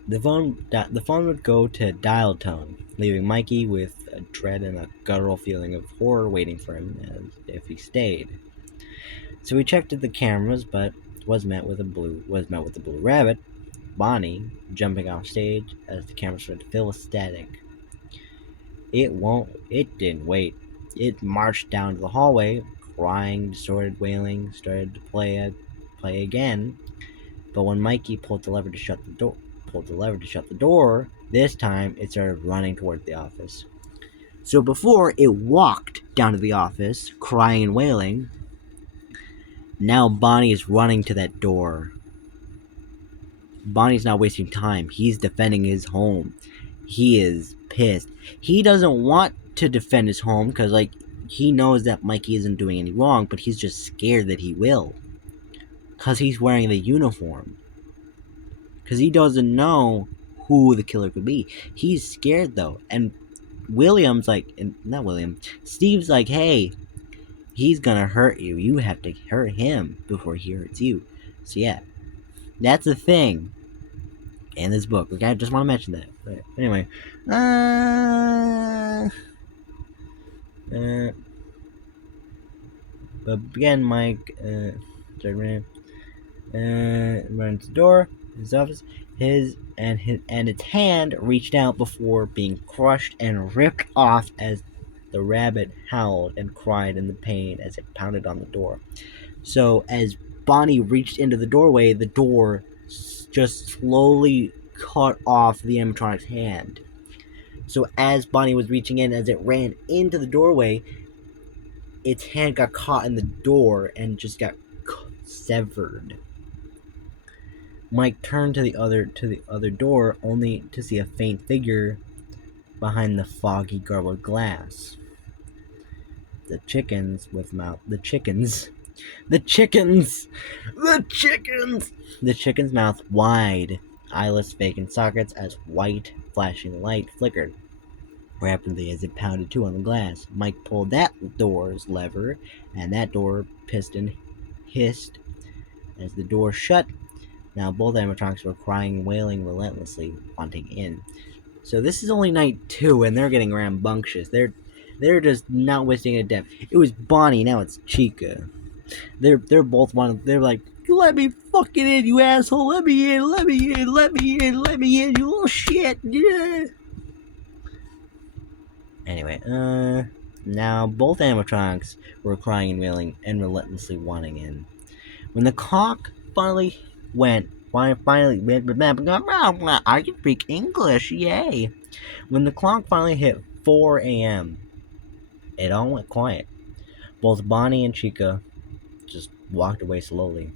The phone would go to dial tone, leaving Mikey with a dread and a guttural feeling of horror waiting for him as if he stayed. So he checked at the cameras, but was met with a blue rabbit, Bonnie, jumping off stage as the camera started to fill with static. It didn't wait. It marched down to the hallway, crying, distorted wailing, started to play again. But when Mikey pulled the lever to shut the door, this time it started running towards the office. So before it walked down to the office, crying and wailing, now Bonnie is running to that door. Bonnie's not wasting time. He's defending his home. He is pissed. He doesn't want to defend his home because, like, he knows that Mikey isn't doing any wrong, but he's just scared that he will. Because he's wearing the uniform. Because he doesn't know who the killer could be. He's scared, though. And Steve's like, hey, he's gonna hurt you. You have to hurt him before he hurts you. So, yeah. That's the thing in this book. Okay, I just want to mention that. But anyway, but again, Mike runs the door, his office, and its hand reached out before being crushed and ripped off as the rabbit howled and cried in the pain as it pounded on the door. So as Bonnie reached into the doorway, the door just slowly cut off the animatronic's hand. So as Bonnie was reaching in, as it ran into the doorway, its hand got caught in the door and just got severed. Mike turned to the other door, only to see a faint figure behind the foggy garbled glass. The chickens with mouth. The chickens. The chickens! The chickens! The chicken's mouth wide, eyeless vacant sockets as white, flashing light flickered rapidly as it pounded two on the glass. Mike pulled that door's lever, and that door piston hissed as the door shut. Now both animatronics were crying, wailing relentlessly, wanting in. So this is only night 2, and they're getting rambunctious. They're just not wasting a death. It was Bonnie, now it's Chica. They're both one. They're like, let me fucking in, you asshole! Let me in! Let me in! Let me in! Let me in! You little shit! Yeah. Anyway, now both animatronics were crying and wailing and relentlessly wanting in. When the clock finally went, I can speak English, yay! When the clock finally hit 4 a.m., it all went quiet. Both Bonnie and Chica just walked away slowly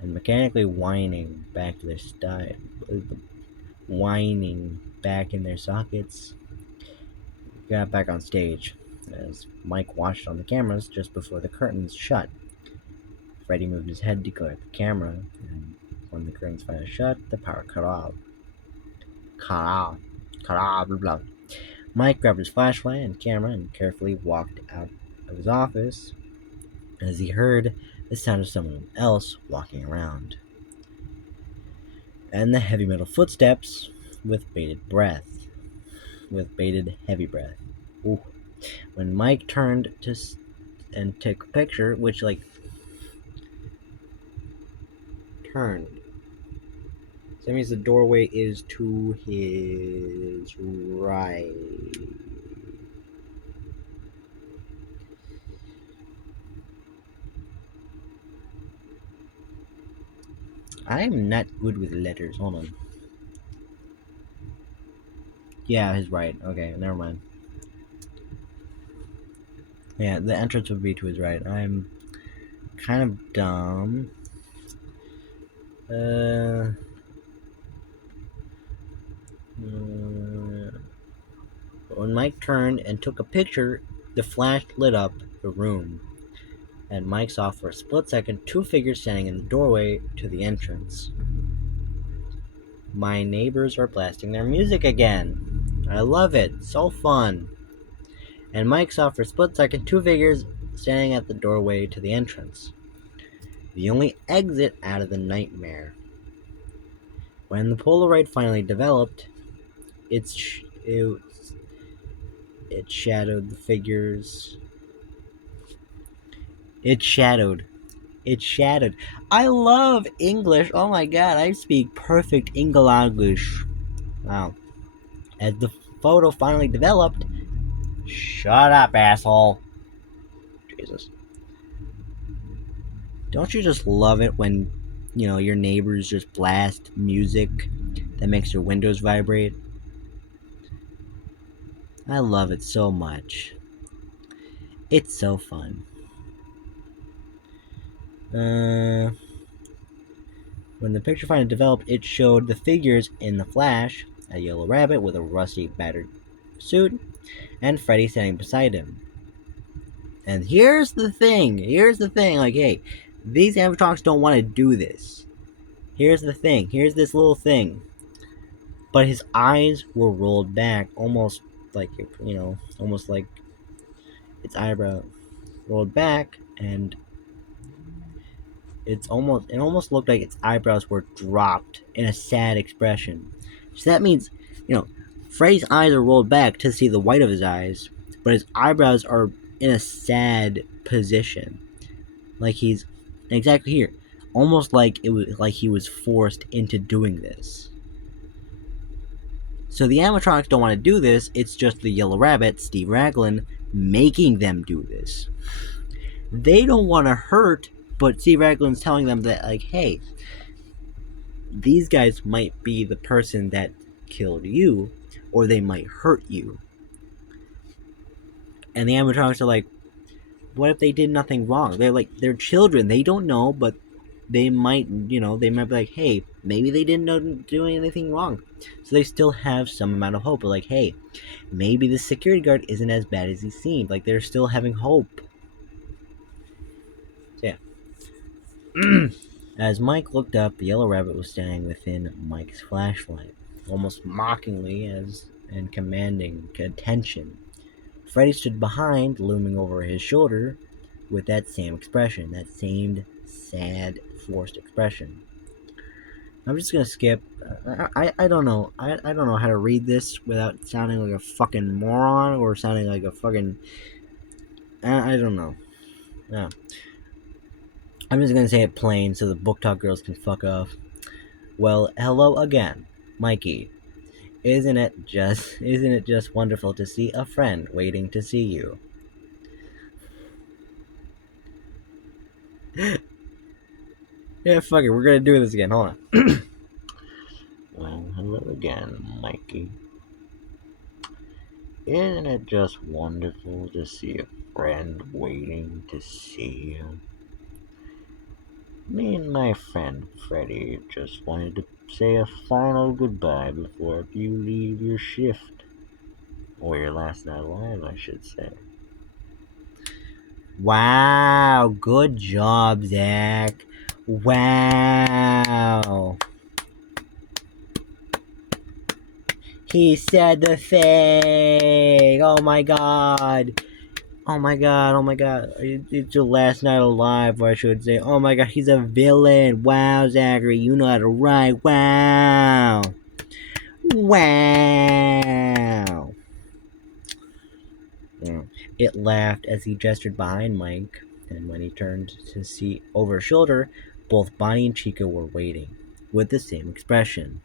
and mechanically whining back to their whining back in their sockets. Got back on stage as Mike watched on the cameras just before the curtains shut. Freddy moved his head to glare at the camera, and when the curtains finally shut, the power cut off. Blah, blah, blah. Mike grabbed his flashlight and camera and carefully walked out of his office as he heard the sound of someone else walking around, and the heavy metal footsteps with bated heavy breath. Ooh. When Mike turned to and took a picture, which turned. So that means the doorway is to his right. I'm not good with letters. Hold on. Yeah, his right. Okay, never mind. Yeah, the entrance would be to his right. I'm kind of dumb. When Mike turned and took a picture, the flash lit up the room, and Mike saw for a split second 2 figures standing in the doorway to the entrance. My neighbors are blasting their music again. I love it. So fun. And Mike saw for a split second 2 figures standing at the doorway to the entrance. The only exit out of the nightmare. When the Polaroid finally developed, it shadowed the figures. It shadowed. I love English. Oh my god, I speak perfect English. Wow. As the photo finally developed, shut up, asshole. Jesus. Don't you just love it when, your neighbors just blast music that makes your windows vibrate? I love it so much. It's so fun. When the picture finally developed, it showed the figures in the flash, a yellow rabbit with a rusty, battered suit, and Freddy standing beside him. And here's the thing, like, hey, these animatronics don't want to do this. Here's the thing, here's this little thing. But his eyes were rolled back, almost like its eyebrow rolled back, and it almost looked like its eyebrows were dropped in a sad expression. So that means, Freddy's eyes are rolled back to see the white of his eyes, but his eyebrows are in a sad position, like he's exactly here, almost like he was forced into doing this. So the animatronics don't want to do this. It's just the Yellow Rabbit, Steve Raglan, making them do this. They don't want to hurt, but Steve Raglan's telling them that, like, hey, these guys might be the person that killed you, or they might hurt you. And the animatronics are like, what if they did nothing wrong? They're children. They don't know, but they might, they might be like, hey, maybe they didn't know do anything wrong. So they still have some amount of hope. But like, hey, maybe the security guard isn't as bad as he seemed. Like, they're still having hope. So yeah. As Mike looked up, the yellow rabbit was standing within Mike's flashlight, almost mockingly and commanding attention. Freddy stood behind, looming over his shoulder, with that same expression, that same sad, forced expression. I'm just gonna skip. I don't know. I don't know how to read this without sounding like a fucking moron or sounding like a fucking. I don't know. Yeah. I'm just gonna say it plain so the book talk girls can fuck off. Well, hello again, Mikey. Isn't it just wonderful to see a friend waiting to see you? Yeah, fuck it. We're gonna do this again. Hold on. Well, hello again, Mikey. Isn't it just wonderful to see a friend waiting to see you? Me and my friend Freddy just wanted to say a final goodbye before you leave your shift. Or your last night alive, I should say. Wow, good job, Zach. Wow. He said the thing. Oh my god. Oh my god, oh my god. It's your last night alive, or I should say. Oh my god, he's a villain. Wow, Zachary, you know how to write. Wow. Wow. Yeah. It laughed as he gestured behind Mike, and when he turned to see over his shoulder, both Bonnie and Chica were waiting, with the same expression.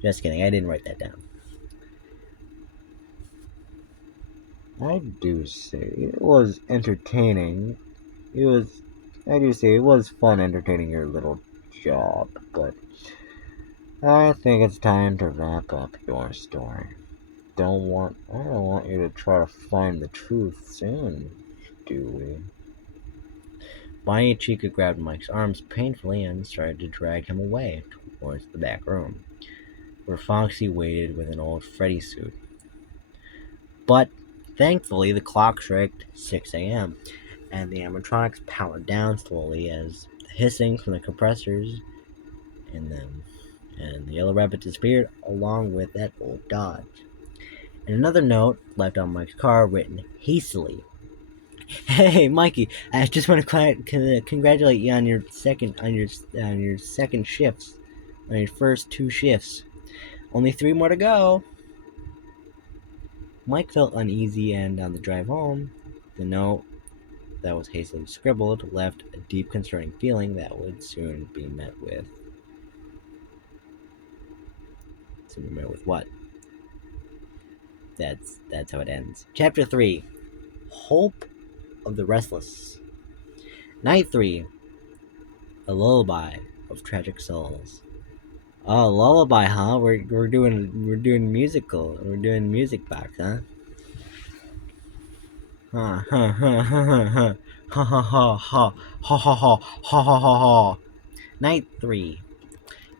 Just kidding, I didn't write that down. I do say it was entertaining. I do say it was fun entertaining your little job, but I think it's time to wrap up your story. I don't want you to try to find the truth soon, do we? Bonnie and Chica grabbed Mike's arms painfully and started to drag him away towards the back room, where Foxy waited with an old Freddy suit. But thankfully, the clock struck 6 a.m., and the animatronics powered down slowly as the hissing from the compressors in them, and the yellow rabbit disappeared along with that old Dodge. And another note left on Mike's car, written hastily. Hey, Mikey! I just want to congratulate you on your second shifts, on your first 2 shifts. Only 3 more to go. Mike felt uneasy, and on the drive home, the note that was hastily scribbled left a deep, concerning feeling that would soon be met with. Soon be met with what? That's how it ends. Chapter 3: Hope of the Restless. Night 3: A Lullaby of Tragic Souls. Oh, lullaby, huh? We're doing musical. We're doing music box, huh? Ha ha ha ha ha ha ha ha ha ha ha ha ha ha ha. Night 3.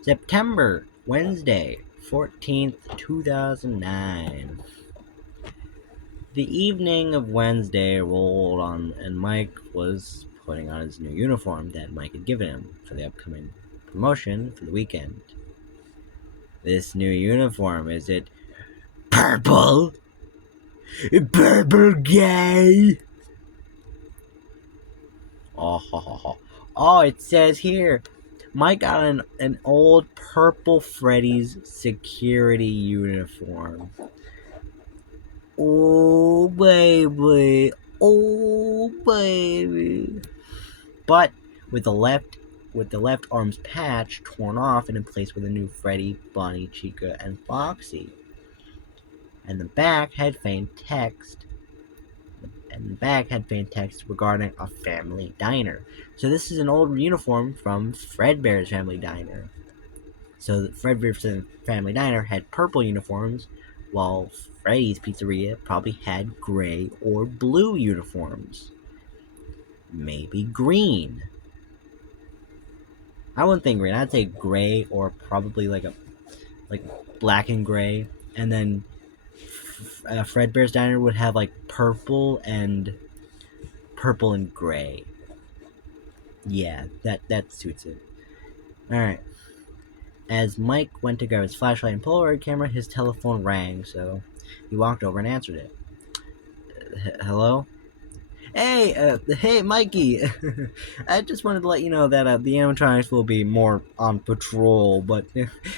September, Wednesday, 14th, 2009. The evening of Wednesday rolled on, and Mike was putting on his new uniform that Mike had given him for the upcoming promotion for the weekend. This new uniform, is it purple? Purple gay? Oh, it says here, Mike got an old purple Freddy's security uniform. Oh, baby. Oh, baby. But with the left arm's patch torn off and in place with a new Freddy, Bonnie, Chica, and Foxy. And the back had faint text. Regarding a family diner. So this is an old uniform from Fredbear's Family Diner. So Fred's Family Diner had purple uniforms, while Freddy's Pizzeria probably had gray or blue uniforms. Maybe green. I wouldn't think green. I'd say gray or probably like black and gray, and then Fredbear's Diner would have like purple and gray. Yeah, that suits it. All right. As Mike went to grab his flashlight and Polaroid camera, his telephone rang, so he walked over and answered it. Hello? Hey, Mikey! I just wanted to let you know that the animatronics will be more on patrol, but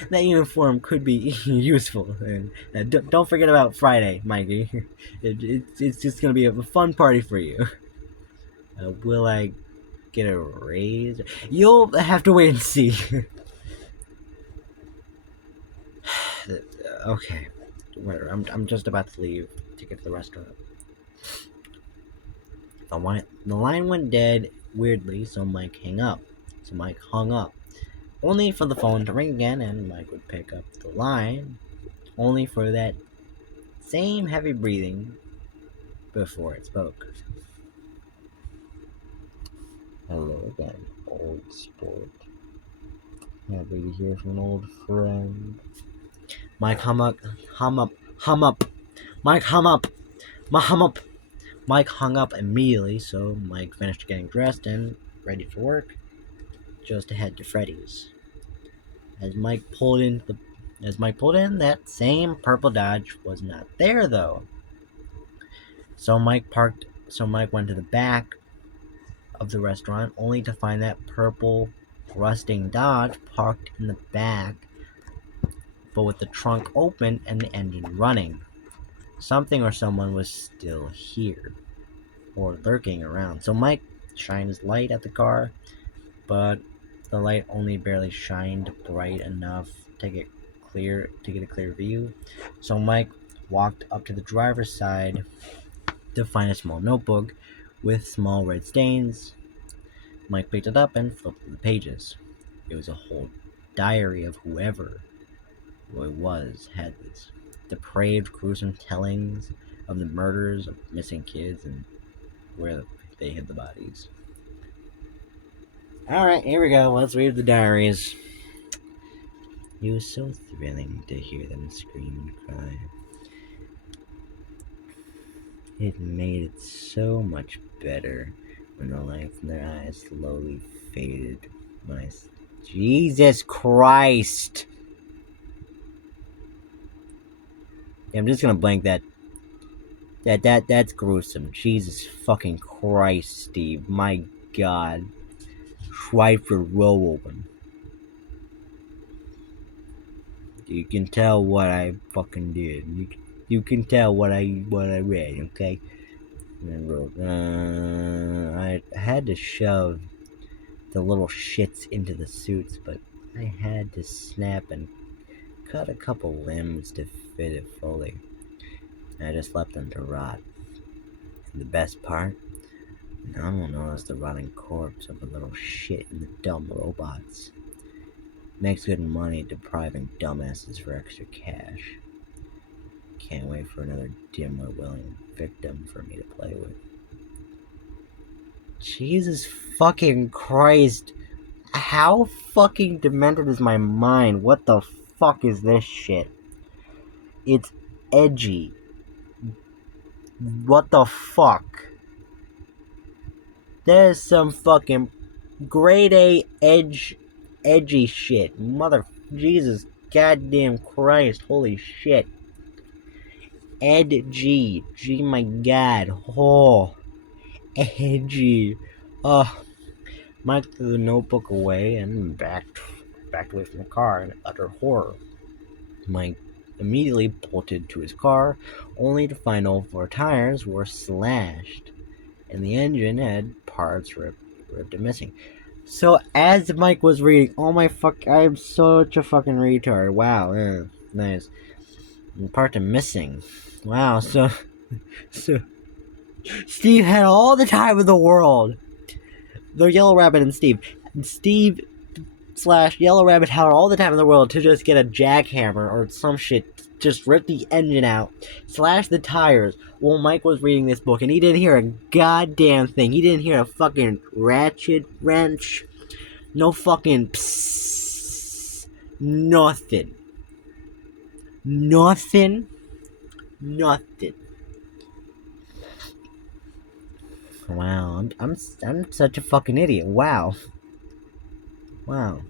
that uniform could be useful. And don't forget about Friday, Mikey. It's just gonna be a fun party for you. Will I get a raise? You'll have to wait and see. Okay, whatever. I'm just about to leave to get to the restaurant. The line went dead weirdly, so Mike hung up, only for the phone to ring again, and Mike would pick up the line, only for that same heavy breathing before it spoke. Hello again, old sport. Happy to hear from an old friend. Mike hum up. Mike hum up. Mike hung up immediately, so Mike finished getting dressed and ready for work, just to head to Freddy's. As Mike pulled in, that same purple Dodge was not there though. So Mike went to the back of the restaurant, only to find that purple, rusting Dodge parked in the back, but with the trunk open and the engine running. Something or someone was still here, or lurking around. So Mike shined his light at the car, but the light only barely shined bright enough to get a clear view. So Mike walked up to the driver's side to find a small notebook with small red stains. Mike picked it up and flipped through the pages. It was a whole diary of whoever it was had this. Depraved, gruesome tellings of the murders of missing kids and where they hid the bodies. Alright, here we go. Let's read the diaries. It was so thrilling to hear them scream and cry. It made it so much better when the light from their eyes slowly faded. Jesus Christ! I'm just gonna blank that. That's gruesome. Jesus fucking Christ, Steve. My God. Try for roll open. You can tell what I fucking did. You can tell what I read, okay? And I wrote, I had to shove the little shits into the suits, but I had to snap and cut a couple limbs to fit it fully. I just left them to rot. And the best part? No one will notice the rotting corpse of a little shit in the dumb robots. Makes good money depriving dumbasses for extra cash. Can't wait for another dimly willing victim for me to play with. Jesus fucking Christ. How fucking demented is my mind? What the fuck is this shit? It's edgy. What the fuck? There's some fucking grade A edgy shit. Jesus goddamn Christ. Holy shit. Edgy. Gee my god. Oh. Edgy. Mike threw the notebook away and backed away from the car in utter horror. Mike immediately bolted to his car, only to find all four tires were slashed, and the engine had parts ripped and missing. So as Mike was reading, I'm such a fucking retard. Wow, nice. And parts are missing. Wow, so Steve had all the time in the world. The Yellow Rabbit and Steve slash Yellow Rabbit had all the time in the world to just get a jackhammer or some shit, just rip the engine out, slash the tires while Mike was reading this book, and he didn't hear a goddamn thing. He didn't hear a fucking ratchet wrench, no fucking psst, nothing. Nothing. Nothing. Wow, I'm such a fucking idiot. Wow. Wow.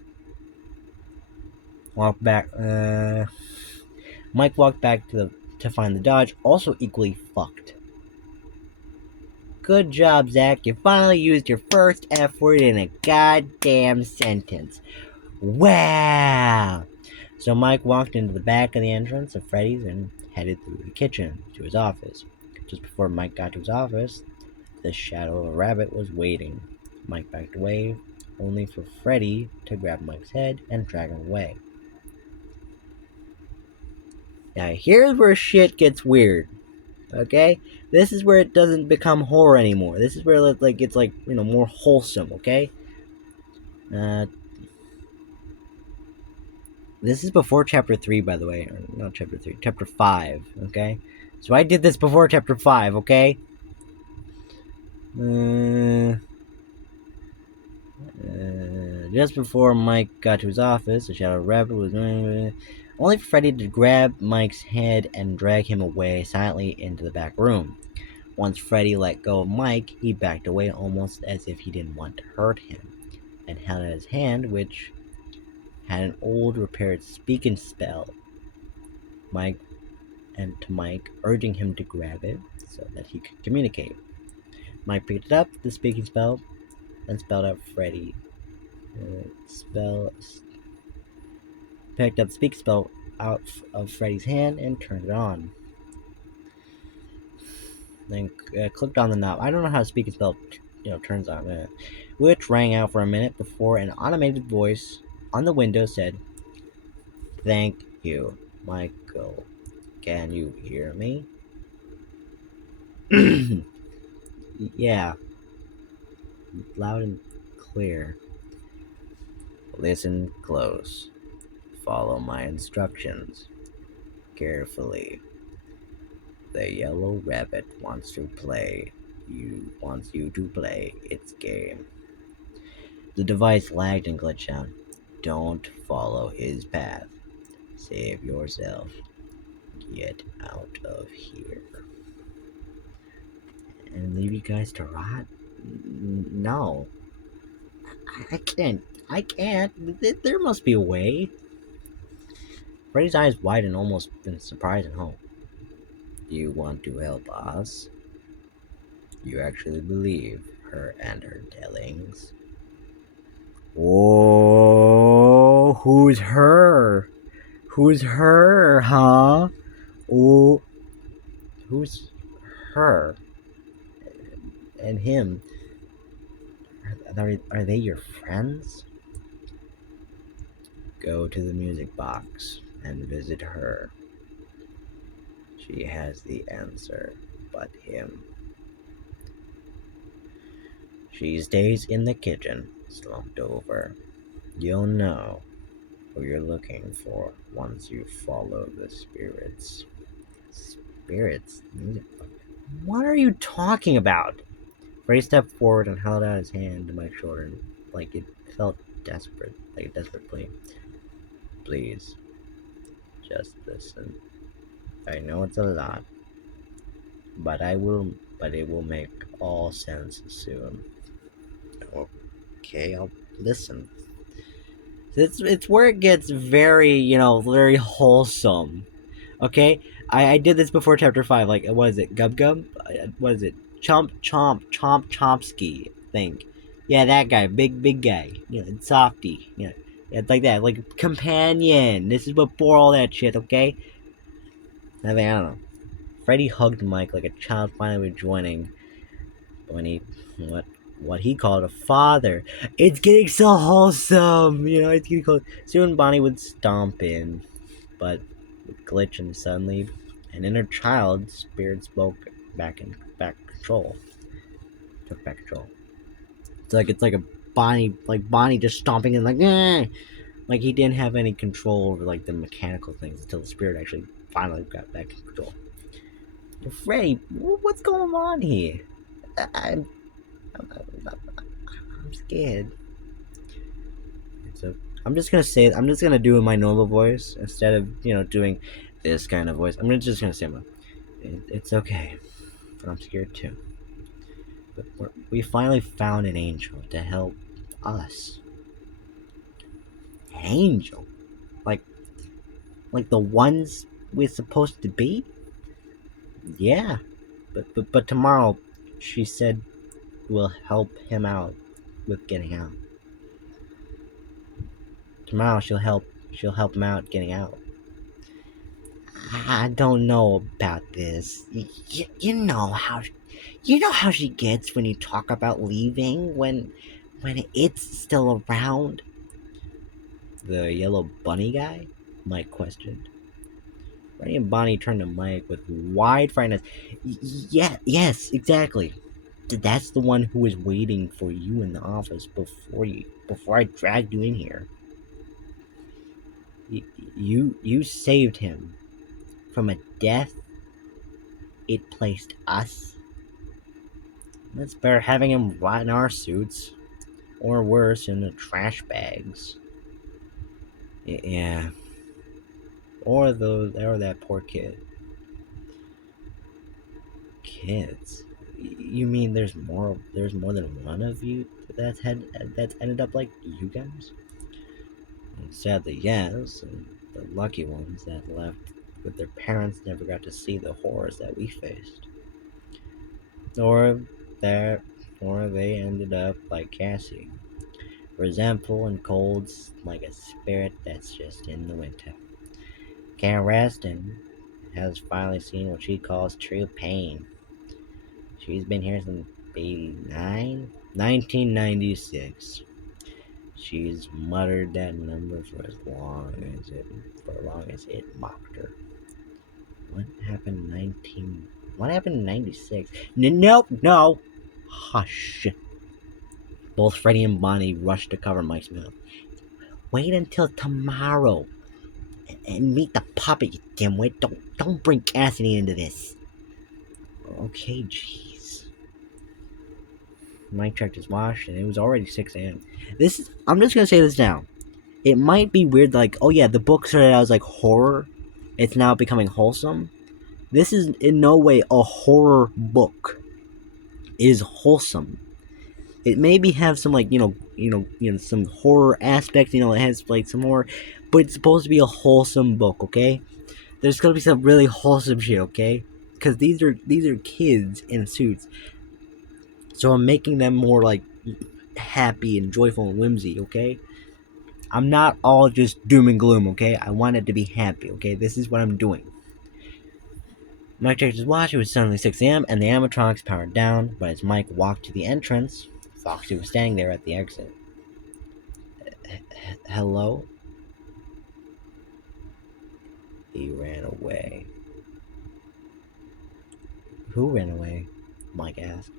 Walk back. Mike walked back to find the Dodge, also equally fucked. Good job, Zach. You finally used your first F word in a goddamn sentence. Wow. So Mike walked into the back of the entrance of Freddy's and headed through the kitchen to his office. Just before Mike got to his office, the shadow of a rabbit was waiting. Mike backed away, only for Freddy to grab Mike's head and drag him away. Now here's where shit gets weird. Okay? This is where it doesn't become horror anymore. This is where it's more wholesome, okay? This is before chapter 3, by the way. Or not chapter 3, chapter 5, okay? So I did this before chapter 5, okay? Just before Mike got to his office, the Shadow Rabbit was only for Freddy to grab Mike's head and drag him away silently into the back room. Once Freddy let go of Mike, he backed away almost as if he didn't want to hurt him, and held out his hand, which had an old repaired speaking spell. Mike, urging him to grab it so that he could communicate. Mike picked up the speaking spell and spelled out Freddy. Picked up the speaking spell out of Freddy's hand and turned it on. Then clicked on the knob. I don't know how a speaking spell turns on, which rang out for a minute before an automated voice on the window said, "Thank you, Michael. Can you hear me?" Yeah, loud and clear. Listen close. Follow my instructions carefully. The yellow rabbit wants you to play its game. The device lagged and glitched out. Don't follow his path. Save yourself. Get out of here. And leave you guys to rot? No. I can't. There must be a way. Freddy's eyes widened almost in surprise and hope. You want to help us? You actually believe her and her tellings? Oh, who's her? Who's her, huh? Oh, who's her? And him? Are they your friends? Go to the music box and visit her. She has the answer, but him. She stays in the kitchen, slumped over. You'll know who you're looking for once you follow the spirits. Spirits? What are you talking about? Freddy stepped forward and held out his hand to Mike's shoulder, like it felt desperate, like a desperate plea. Please, just listen. I know it's a lot, but it will make all sense soon. Okay, I'll listen. It's where it gets very, very wholesome. Okay? I did this before chapter 5, like, what is it, Gub Gub? What is it? Chomsky, I think. Yeah, that guy, big guy. Softy. Yeah, it's like that, like, companion. This is before all that shit, okay? I don't know. Freddy hugged Mike like a child finally rejoining when what he called a father. It's getting so wholesome, it's getting cold. Soon Bonnie would stomp in, but would glitch and suddenly an inner child spirit took back control. It's like Bonnie just stomping and like, eh! Like he didn't have any control over like the mechanical things until the spirit actually finally got back in control. Freddy, what's going on here? I'm, I'm scared. So I'm just gonna say I'm just gonna do my normal voice instead of doing this kind of voice. Just gonna say it's okay. I'm scared too. But we finally found an angel to help us. An angel, like the ones we're supposed to be. Yeah, but tomorrow, she said we'll help him out with getting out. Tomorrow she'll help him out getting out. I don't know about this. You know how she gets when you talk about leaving when it's still around. The yellow bunny guy? Mike questioned. Freddie and Bonnie turned to Mike with wide frightened eyes. Yeah, yes, exactly. That's the one who was waiting for you in the office before I dragged you in here. You saved him from a death. It placed us. That's better having him rot in our suits, or worse, in the trash bags. Yeah, or that poor kid. Kids? You mean there's more? There's more than one of you that's ended up like you guys? And sadly, yes. And the lucky ones that left with their parents never got to see the horrors that we faced, or that, or they ended up like Cassie, resentful and cold like a spirit that's just in the winter. Can't rest and has finally seen what she calls true pain. She's been here since 1996. She's muttered that number for as long as it mocked her. What happened What happened in 96? No! Hush. Both Freddie and Bonnie rushed to cover Mike's mouth. Wait until tomorrow and meet the puppet, you dimwit. Don't bring Cassidy into this. Okay, jeez. Mike checked his watch, and it was already 6 a.m. I'm just gonna say this now. It might be weird, like, oh yeah, the book started out as like horror. It's now becoming wholesome. This is in no way a horror book. It is wholesome. It maybe have some like some horror aspects. It has like some more, but it's supposed to be a wholesome book. Okay, there's gonna be some really wholesome shit. Okay, because these are kids in suits, so I'm making them more like happy and joyful and whimsy. Okay, I'm not all just doom and gloom. Okay, I want it to be happy. Okay, this is what I'm doing. Mike checked his watch. It was suddenly 6 a.m. and the animatronics powered down. But as Mike walked to the entrance, Foxy was standing there at the exit. Hello? He ran away. Who ran away? Mike asked.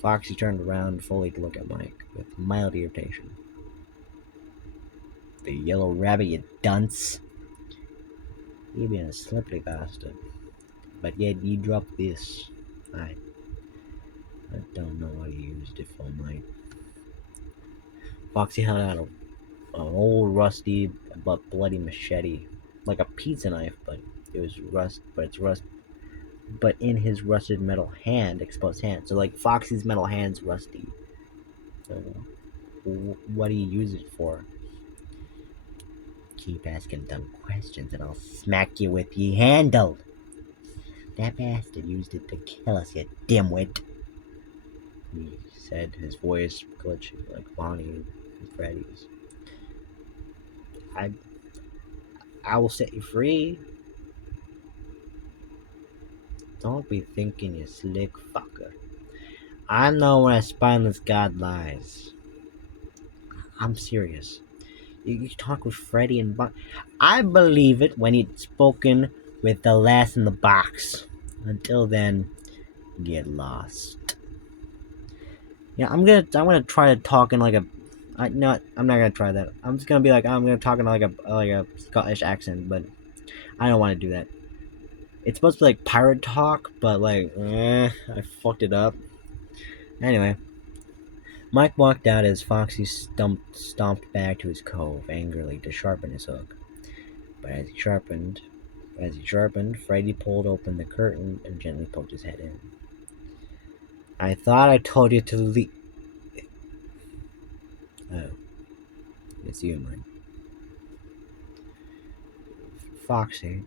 Foxy turned around fully to look at Mike with mild irritation. The yellow rabbit, you dunce. You been a slippery bastard. But yet you dropped this. I don't know what you used it for, Mike. Foxy held out an old rusty but bloody machete, like a pizza knife, but it's rust. But in his rusted metal hand, exposed hand. So like Foxy's metal hand's rusty. So what do you use it for? Keep asking dumb questions and I'll smack you with ye handle. That bastard used it to kill us, you dimwit. He said, his voice glitching like Bonnie and Freddy's. I will set you free. Don't be thinking, you slick fucker. I know where a spineless god lies. I'm serious. You talk with Freddy and Bonnie. I believe it when it's spoken with the last in the box. Until then, get lost. Yeah, I'm gonna try to talk in like a. No, I'm not gonna try that. I'm just gonna be like I'm gonna talk in like a Scottish accent, but I don't want to do that. It's supposed to be like pirate talk, but like, I fucked it up. Anyway, Mike walked out as Foxy stomped back to his cove angrily to sharpen his hook. But as he sharpened, Freddy pulled open the curtain and gently poked his head in. I thought I told you to leave. Oh, it's you, Mike. Foxy.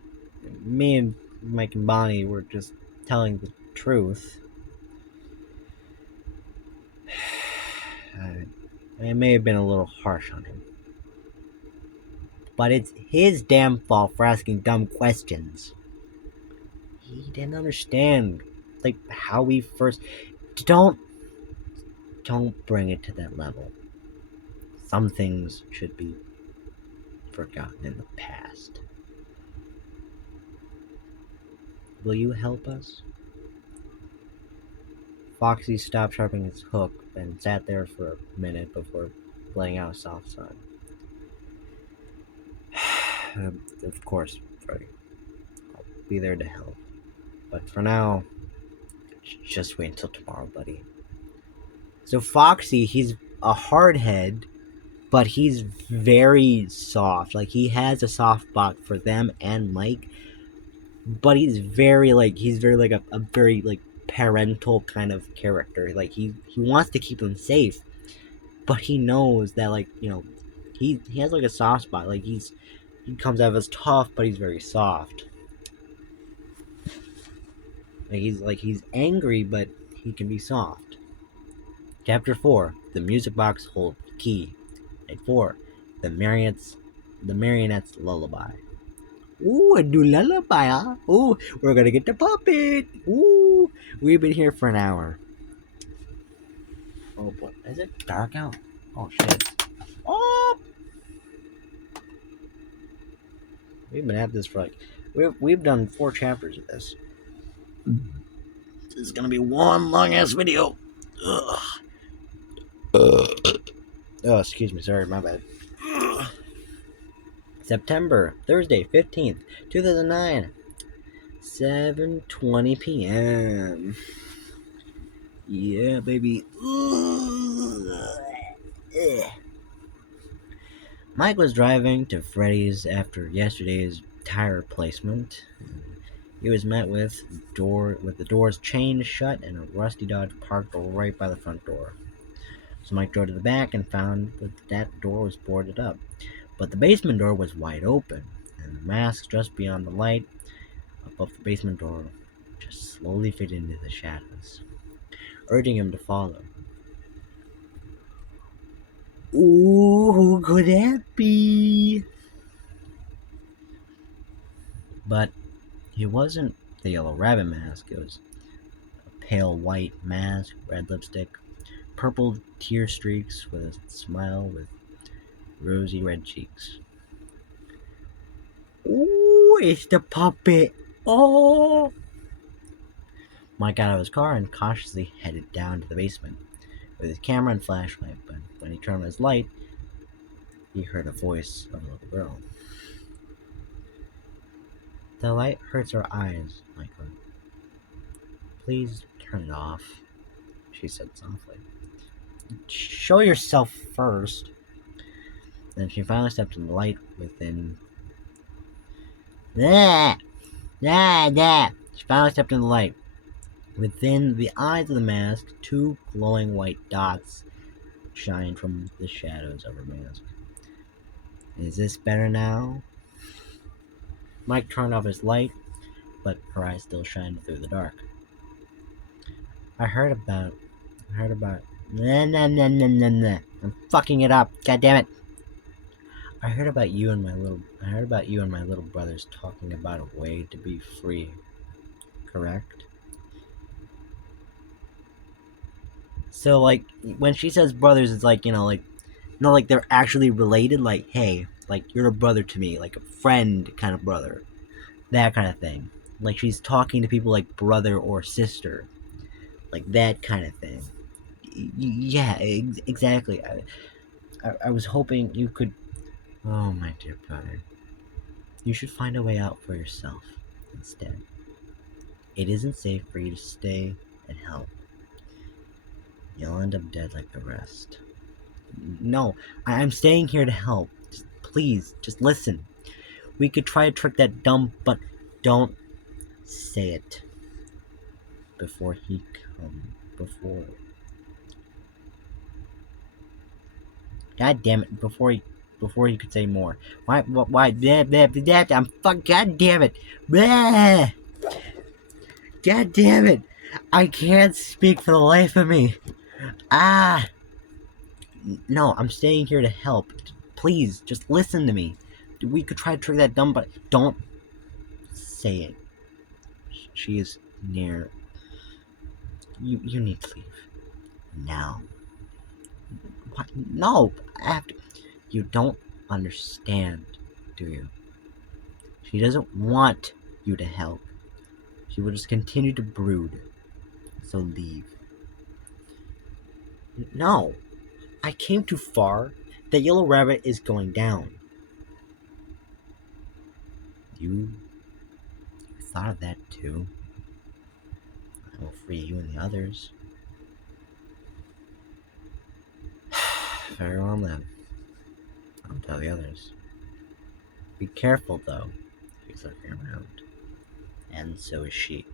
Me and Mike and Bonnie were just telling the truth. I may have been a little harsh on him. But it's his damn fault for asking dumb questions. He didn't understand, like, how we first. Don't. Don't bring it to that level. Some things should be forgotten in the past. Will you help us? Foxy stopped sharpening his hook and sat there for a minute before letting out a soft sigh. Of course, Freddy. I'll be there to help. But for now, just wait until tomorrow, buddy. So Foxy, he's a hardhead, but he's very soft. Like, he has a soft spot for them and Mike, but he's very a very like parental kind of character. Like, he wants to keep them safe, but he knows that, like, he has like a soft spot. Like, he comes out as tough, but he's very soft. He's angry, but he can be soft. Chapter 4: The Music Box Holds the Key. Night 4: The Marionette's Lullaby. Ooh, a new lullaby, huh? Ooh, we're gonna get the puppet. Ooh, we've been here for an hour. Oh boy, is it dark out? Oh shit. Oh, we've been at this for like we've done 4 chapters of this. This is gonna be one long ass video. Ugh. Oh, excuse me. Sorry, my bad. September, Thursday, 15th, 2009, 7:20 p.m. Yeah, baby. Mike was driving to Freddy's after yesterday's tire replacement. He was met with the doors chained shut and a rusty Dodge parked right by the front door. So Mike drove to the back and found that door was boarded up. But the basement door was wide open, and the mask just beyond the light above the basement door just slowly faded into the shadows, urging him to follow. Ooh, who could that be? But it wasn't the yellow rabbit mask. It was a pale white mask, red lipstick, purple tear streaks with a smile with rosy red cheeks. Ooh, it's the puppet. Oh! Mike got out of his car and cautiously headed down to the basement with his camera and flashlight, but when he turned on his light, he heard a voice of a little girl. The light hurts our eyes, Michael. Please turn it off, she said softly. Show yourself first. Then she finally stepped in the light within. She finally stepped in the light. Within the eyes of the mask, 2 glowing white dots shined from the shadows of her mask. Is this better now? Mike turned off his light, but her eyes still shined through the dark. I heard about. Nah. I'm fucking it up. God damn it. I heard about you and my little brothers talking about a way to be free. Correct? So, like, when she says brothers, it's like, not like they're actually related. Like, hey, like, you're a brother to me, like a friend kind of brother, that kind of thing. Like, she's talking to people like brother or sister, like that kind of thing. Yeah, exactly. I was hoping you could. Oh, my dear brother. You should find a way out for yourself instead. It isn't safe for you to stay and help. You'll end up dead like the rest. No, I'm staying here to help. Please, just listen. We could try to trick that dumb, but don't say it before he comes. Before. God damn it! Before he could say more. Why? Blah, blah, blah, I'm fuck. God damn it! Blah! God damn it! I can't speak for the life of me. Ah! No, I'm staying here to help. Please, just listen to me. We could try to trick that dumb, but don't say it. She is near. You need to leave now. What? No, I have to. You don't understand, do you? She doesn't want you to help. She will just continue to brood. So leave. No, I came too far. That yellow rabbit is going down. You thought of that too. I will free you and the others. Very well then. I'll tell the others. Be careful though. He's looking around. And so is she.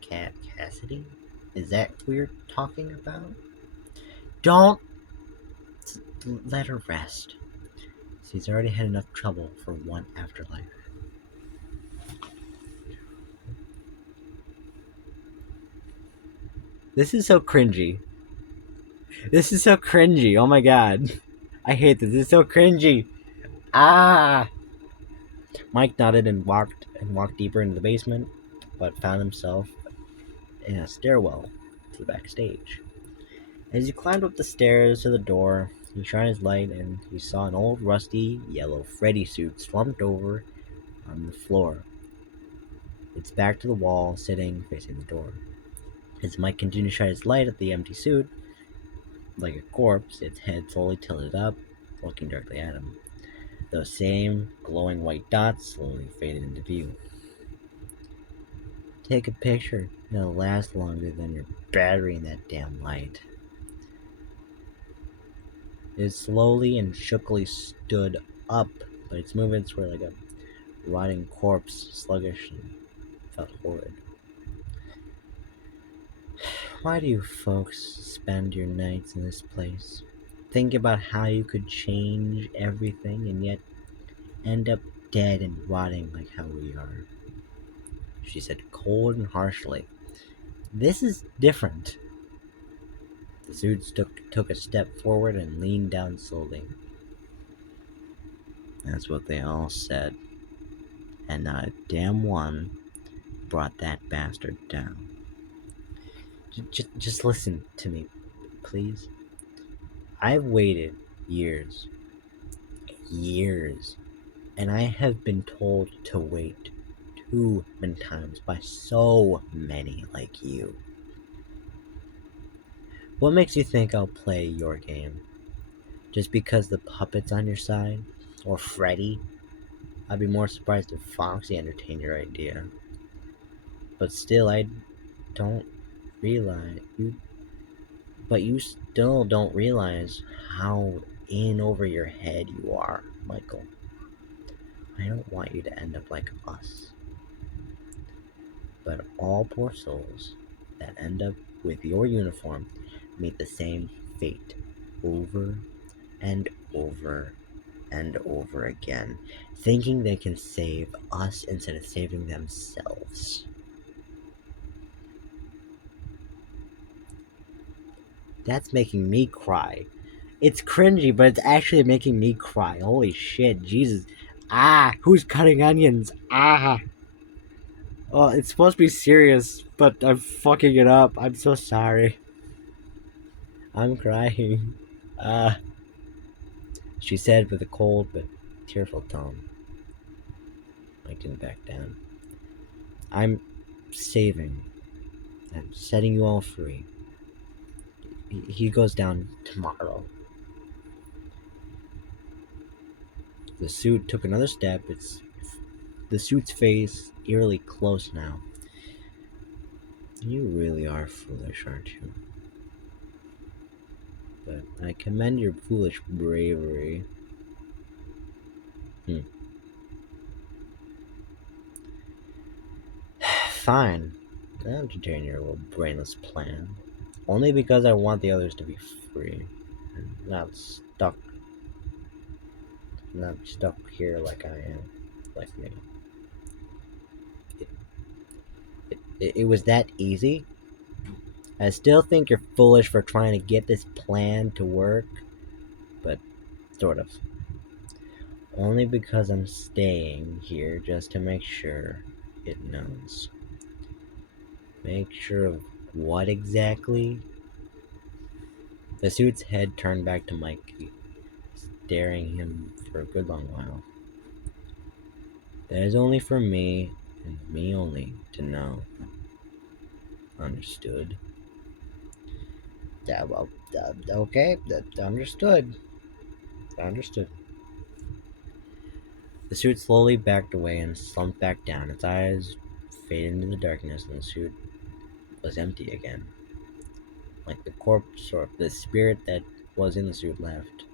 Cat Cassidy? Is that who you're talking about? Don't let her rest. She's already had enough trouble for one afterlife. This is so cringy. This is so cringy. Oh my god. I hate this. This is so cringy. Ah! Mike nodded and walked deeper into the basement, but found himself in a stairwell to the backstage. As he climbed up the stairs to the door, he shined his light and he saw an old rusty yellow Freddy suit slumped over on the floor, its back to the wall, sitting facing the door. As Mike continued to shine his light at the empty suit, like a corpse, its head slowly tilted up, looking directly at him. Those same glowing white dots slowly faded into view. Take a picture. It'll last longer than your battery in that damn light. It slowly and shookily stood up, but its movements were like a rotting corpse, sluggish and felt horrid. Why do you folks spend your nights in this place? Think about how you could change everything and yet end up dead and rotting like how we are. She said cold and harshly. This is different. The suits took a step forward and leaned down slowly. That's what they all said. And not a damn one brought that bastard down. Just listen to me, please. I've waited years, and I have been told to wait too many times by so many like you. What makes you think I'll play your game? Just because the puppet's on your side? Or Freddy? I'd be more surprised if Foxy entertained your idea. But still, I don't realize you. But you still don't realize how in over your head you are, Michael. I don't want you to end up like us. But all poor souls that end up with your uniform meet the same fate over and over and over again, thinking they can save us instead of saving themselves. That's making me cry. It's cringy, but it's actually making me cry. Holy shit, Jesus. Ah, who's cutting onions? Ah. Well, it's supposed to be serious, but I'm fucking it up. I'm so sorry. I'm crying. Ah. She said with a cold but tearful tone. Mike didn't back down. I'm saving. I'm setting you all free. he goes down tomorrow. The suit took another step. The suit's face eerily close now. You really are foolish, aren't you? But I commend your foolish bravery. Hmm. Fine. I entertain your little brainless plan. Only because I want the others to be free. And not stuck here like I am. Like me. It was that easy? I still think you're foolish for trying to get this plan to work, but sort of. Only because I'm staying here just to make sure it knows. Make sure of what exactly? The suit's head turned back to Mikey, staring him for a good long while. That is only for me, and me only, to know. Understood. Yeah, well, okay, understood. Understood. The suit slowly backed away and slumped back down. Its eyes faded into the darkness, and the suit was empty again. Like the corpse or the spirit that was in the suit left.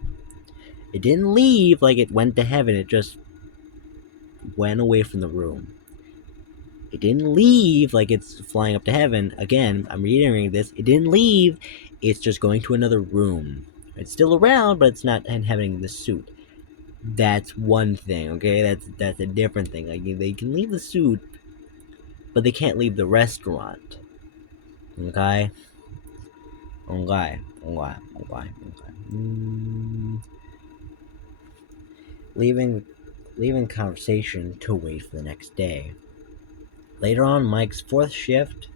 It didn't leave like it went to heaven, it just went away from the room. It didn't leave like it's flying up to heaven. Again, I'm reiterating this. It didn't leave. It's just going to another room. It's still around, but it's not inhabiting the suit. That's one thing, okay? That's a different thing. Like they can leave the suit, but they can't leave the restaurant. Okay? Okay. Leaving conversation to wait for the next day. Later on Mike's fourth shift,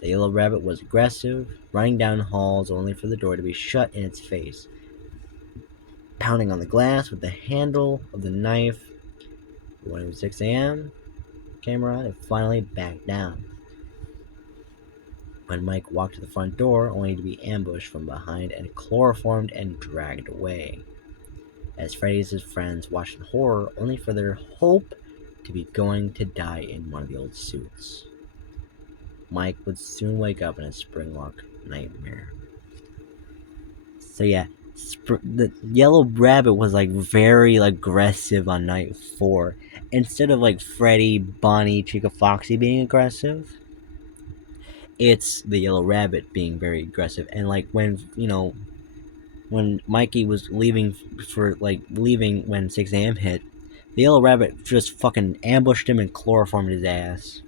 the yellow rabbit was aggressive, running down halls only for the door to be shut in its face. Pounding on the glass with the handle of the knife. When it was 6 a.m., came around and finally backed down. When Mike walked to the front door, only to be ambushed from behind and chloroformed and dragged away. As Freddy's friends watched in horror, only for their hope to be going to die in one of the old suits. Mike would soon wake up in a springlock nightmare. So yeah, the yellow rabbit was like very aggressive on night 4. Instead of like Freddy, Bonnie, Chica, Foxy being aggressive, it's the yellow rabbit being very aggressive. And like when Mikey was leaving when 6 a.m. hit, the yellow rabbit just fucking ambushed him and chloroformed his ass.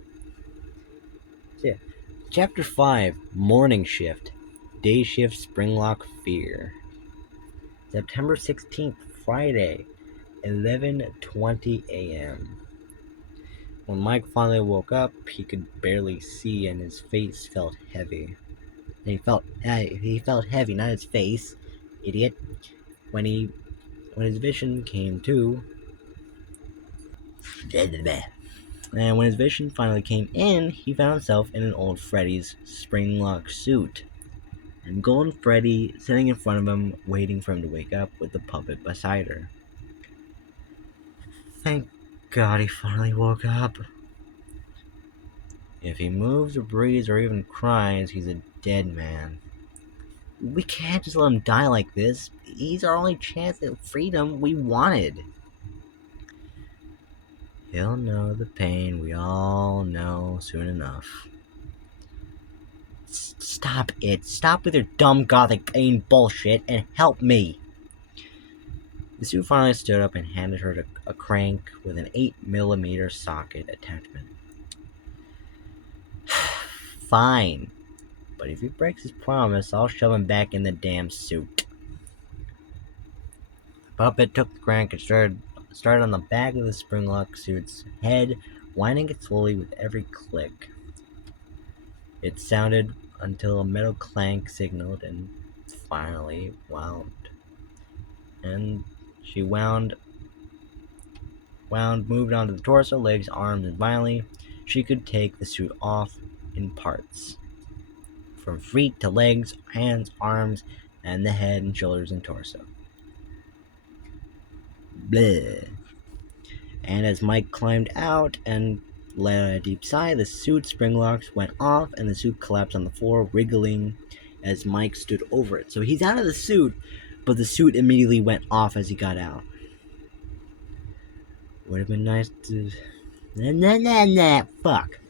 So yeah. Chapter 5, Morning Shift. Day Shift Springlock Fear. September 16th, Friday, 11:20 a.m. When Mike finally woke up, he could barely see and his face felt heavy. He felt heavy, not his face, idiot. When his vision came to, and when his vision finally came in, he found himself in an old Freddy's springlock suit. And Golden Freddy sitting in front of him, waiting for him to wake up with the puppet beside her. Thank God he finally woke up. If he moves or breathes or even cries, he's a dead man. We can't just let him die like this. He's our only chance at freedom we wanted. He'll know the pain we all know soon enough. Stop it. Stop with your dumb gothic pain bullshit and help me. The suit finally stood up and handed her a crank with an 8mm socket attachment. Fine. But if he breaks his promise, I'll shove him back in the damn suit. The puppet took the crank and started on the back of the springlock suit's head, winding it slowly with every click. It sounded until a metal clank signaled and finally wound. And she moved onto the torso, legs, arms, and finally she could take the suit off in parts. from feet to legs, hands, arms, and the head and shoulders and torso. Bleh. And as Mike climbed out and let out a deep sigh, the suit's spring locks went off and the suit collapsed on the floor, wriggling as Mike stood over it. So he's out of the suit, but the suit immediately went off as he got out. Would have been nice to... Fuck.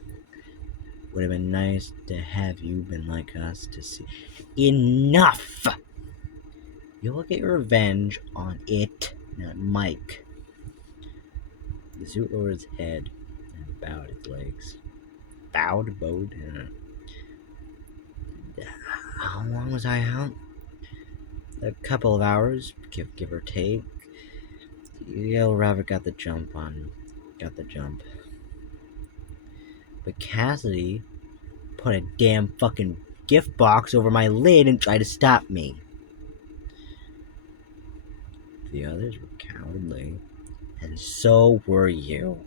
Would have been nice to have you been like us to see... Enough! You will get your revenge on it, not Mike. The suit lowered his head and bowed his legs. Bowed? How long was I out? A couple of hours, give or take. Yellow Rabbit got the jump. But Cassidy put a damn fucking gift box over my lid and tried to stop me. The others were cowardly, and so were you.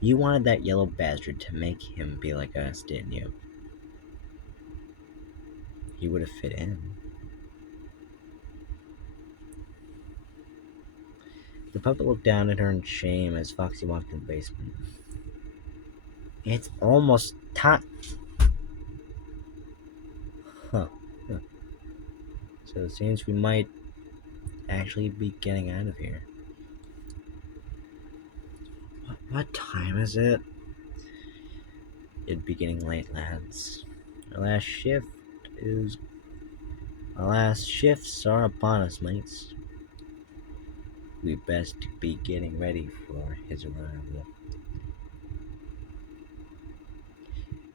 You wanted that yellow bastard to make him be like us, didn't you? He would have fit in. The puppet looked down at her in shame as Foxy walked in the basement. It's almost time. Huh. So it seems we might actually be getting out of here. What time is it? It'd be getting late, lads. Our last shifts are upon us, mates. We best be getting ready for his arrival.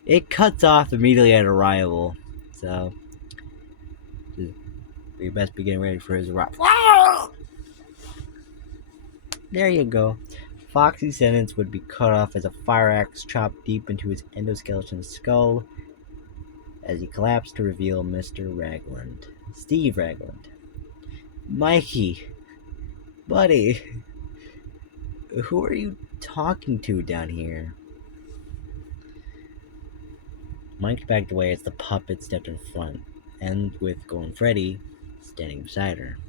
It cuts off immediately at arrival, so we best be getting ready for his arrival. There you go. Foxy's sentence would be cut off as a fire axe chopped deep into his endoskeleton skull as he collapsed to reveal Mr. Ragland. Steve Ragland. Mikey. Buddy. Who are you talking to down here? Mike backed away as the puppet stepped in front, and with Golden Freddy standing beside her.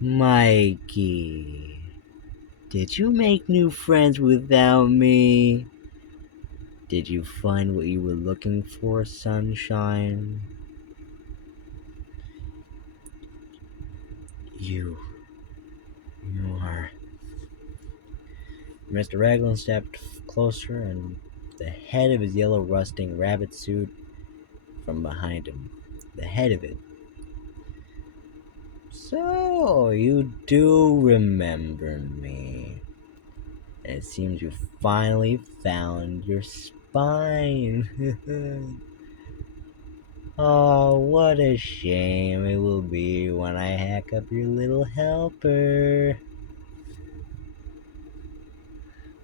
Mikey. Did you make new friends without me? Did you find what you were looking for, sunshine? You are... Mr. Raglan stepped closer, and the head of his yellow rusting rabbit suit from behind him. The head of it. So, you do remember me. And it seems you finally found your spine. Oh, what a shame it will be when I hack up your little helper.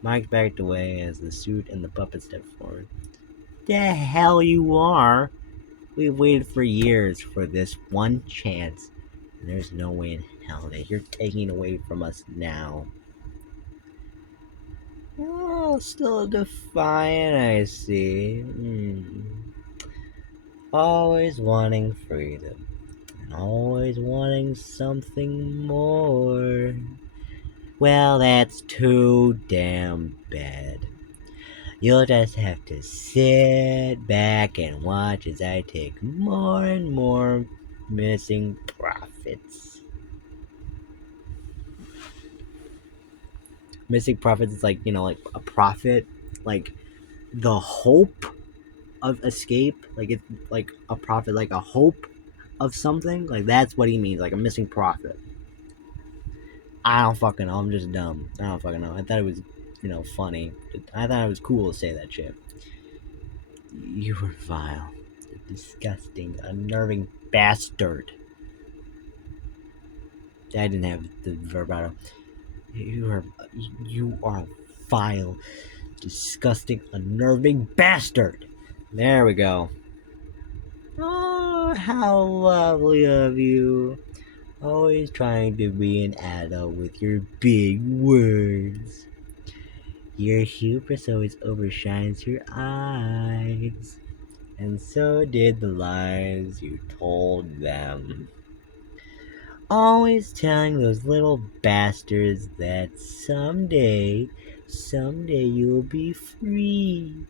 Mike backed away as the suit and the puppet stepped forward. The hell you are! We've waited for years for this one chance, and there's no way in hell that you're taking away from us now. Oh, still defiant, I see. Always wanting freedom, and always wanting something more. Well, that's too damn bad. You'll just have to sit back and watch as I take more and more missing profits. Missing profits is like, like a profit, like the hope of escape, like it's like a profit, like a hope of something, like that's what he means, like a missing profit. I don't fucking know, I'm just dumb. I don't fucking know. I thought it was, funny. I thought it was cool to say that shit. You were vile, disgusting, unnerving bastard. I didn't have the vibrato. You are vile, disgusting, unnerving bastard. There we go. Oh, how lovely of you. Always trying to be an adult with your big words. Your hubris always overshines your eyes. And so did the lies you told them. Always telling those little bastards that someday you'll be free.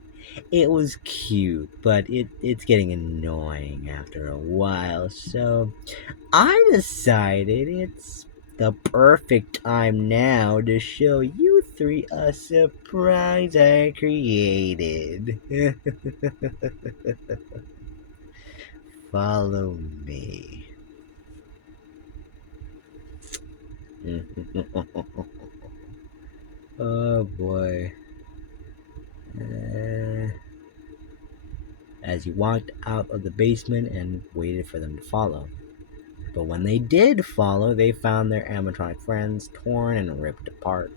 It was cute, but it's getting annoying after a while, so I decided it's the perfect time now to show you three a surprise I created. Follow me. Oh boy. Uh, as he walked out of the basement and waited for them to follow. But when they did follow, they found their animatronic friends torn and ripped apart.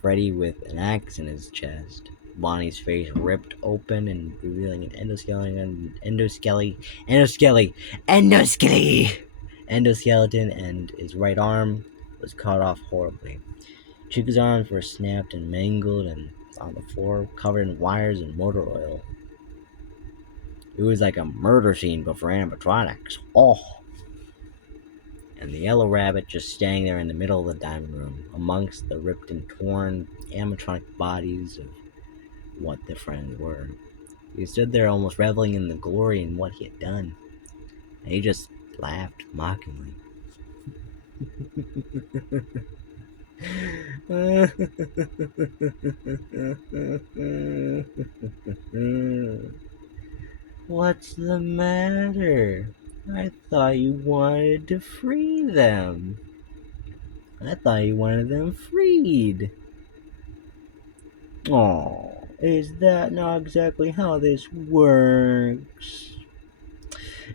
Freddy with an axe in his chest, Bonnie's face ripped open and revealing an endoskeleton, and his right arm was cut off horribly. Chica's arms were snapped and mangled and on the floor, covered in wires and motor oil. It was like a murder scene, but for animatronics. Oh! And the yellow rabbit just standing there in the middle of the dining room, amongst the ripped and torn animatronic bodies of what the friends were. He stood there almost reveling in the glory in what he had done, and he just laughed mockingly. What's the matter? I thought you wanted to free them. I thought you wanted them freed. Oh, is that not exactly how this works?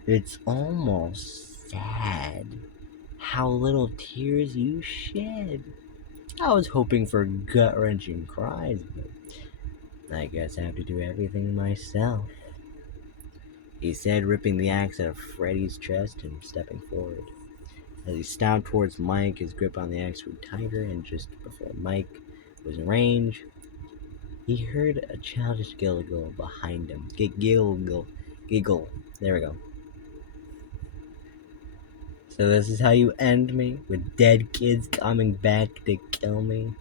It's almost sad how little tears you shed. I was hoping for gut-wrenching cries, but I guess I have to do everything myself, he said, ripping the axe out of Freddy's chest and stepping forward. As he stomped towards Mike, his grip on the axe grew tighter, and just before Mike was in range, he heard a childish giggle behind him. Giggle. There we go. So this is how you end me? With dead kids coming back to kill me?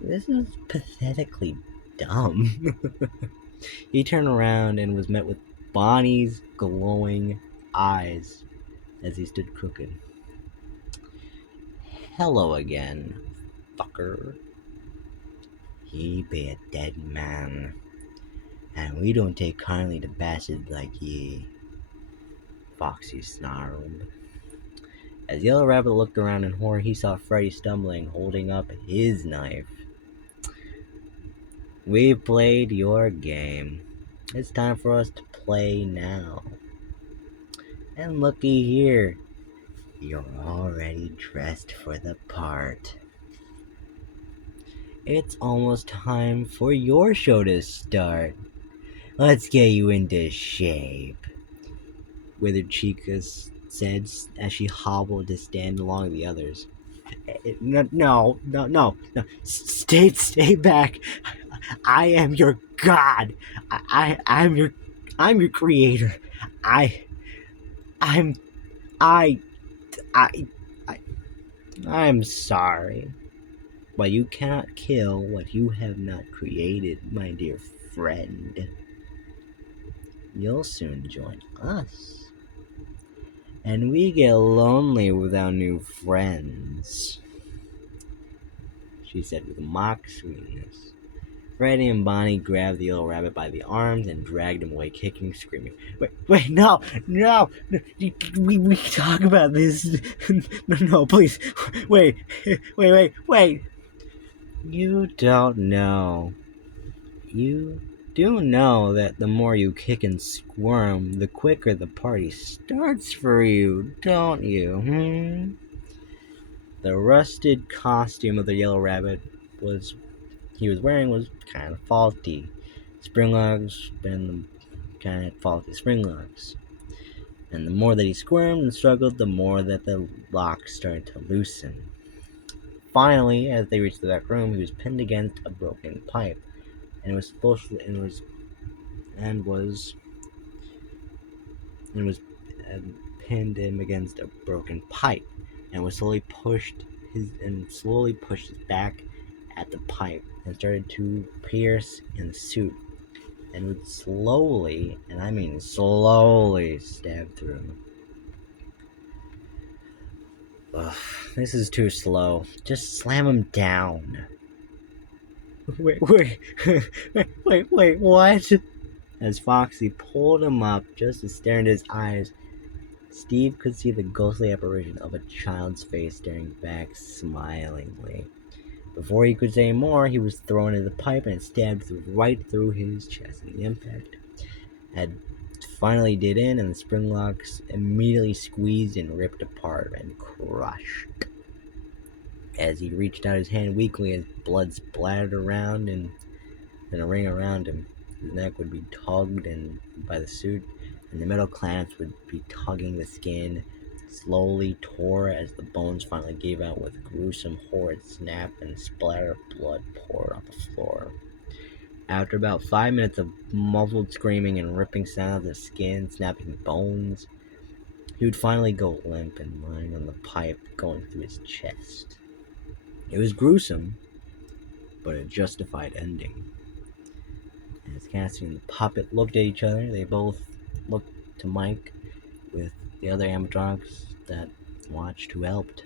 This is pathetically dumb. He turned around and was met with Bonnie's glowing eyes as he stood crooked. Hello again, fucker. He be a dead man, and we don't take kindly to bastards like ye, Foxy snarled. As Yellow Rabbit looked around in horror, he saw Freddy stumbling, holding up his knife. We've played your game. It's time for us to play now. And looky here, you're already dressed for the part. It's almost time for your show to start. Let's get you into shape, Withered Chica said as she hobbled to stand along the others. No. Stay back. I am your god. I'm your creator. I, I'm, I, I, I, I'm sorry, but you cannot kill what you have not created, my dear friend. You'll soon join us. And we get lonely without new friends, she said with mock sweetness. Freddy and Bonnie grabbed the yellow rabbit by the arms and dragged him away, kicking, screaming. Wait, no! We can talk about this. No, please. Wait. You don't know. You do know that the more you kick and squirm, the quicker the party starts for you, don't you? The rusted costume of the yellow rabbit he was wearing was kind of faulty. Spring locks been kind of faulty spring locks. And the more that he squirmed and struggled, the more that the locks started to loosen. Finally, as they reached the back room, he was pinned against a broken pipe, and it was and was and was pinned him against a broken pipe, and slowly pushed his back at the pipe and started to pierce in the suit, and would slowly, and I mean slowly, stab through. Ugh, this is too slow. Just slam him down. Wait, what? As Foxy pulled him up just to stare into his eyes, Steve could see the ghostly apparition of a child's face staring back smilingly. Before he could say more, he was thrown into the pipe and it stabbed right through his chest. The impact had finally did in, and the spring locks immediately squeezed and ripped apart and crushed. As he reached out his hand weakly, his blood splattered around and in a ring around him. His neck would be tugged by the suit, and the metal clamps would be tugging the skin, slowly tore as the bones finally gave out with a gruesome, horrid snap, and a splatter of blood poured on the floor. After about 5 minutes of muffled screaming and ripping sounds of skin, snapping bones, he would finally go limp and lying on the pipe going through his chest. It was gruesome, but a justified ending. As Cassidy and the puppet looked at each other, they both looked to Mike with the other animatronics that watched who helped.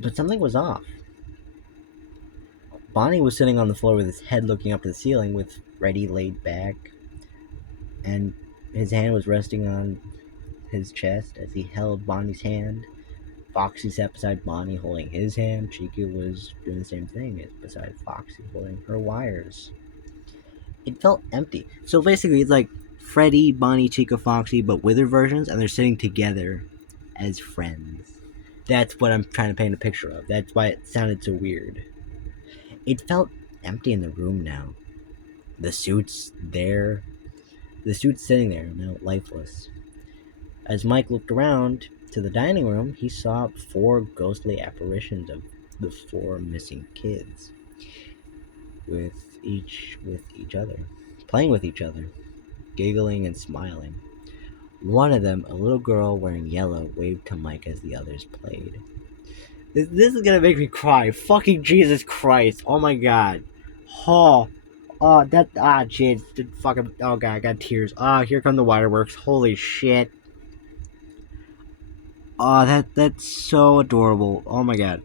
But something was off. Bonnie was sitting on the floor with his head looking up to the ceiling with Freddy laid back, and his hand was resting on his chest as he held Bonnie's hand. Foxy sat beside Bonnie holding his hand. Chica was doing the same thing beside Foxy holding her wires. It felt empty. So basically, it's like Freddy, Bonnie, Chica, Foxy, but Wither versions, and they're sitting together as friends. That's what I'm trying to paint a picture of. That's why it sounded so weird. It felt empty in the room now. The suit's there. The suit's sitting there, now lifeless. As Mike looked around to the dining room, he saw 4 ghostly apparitions of the 4 missing kids. With each other. Playing with each other. Giggling and smiling. One of them, a little girl wearing yellow, waved to Mike as the others played. This is gonna make me cry. Fucking Jesus Christ. Oh my god. Oh. Oh, jeez. Fucking, oh god, I got tears. Here come the waterworks. Holy shit. Oh, that's so adorable. Oh my god.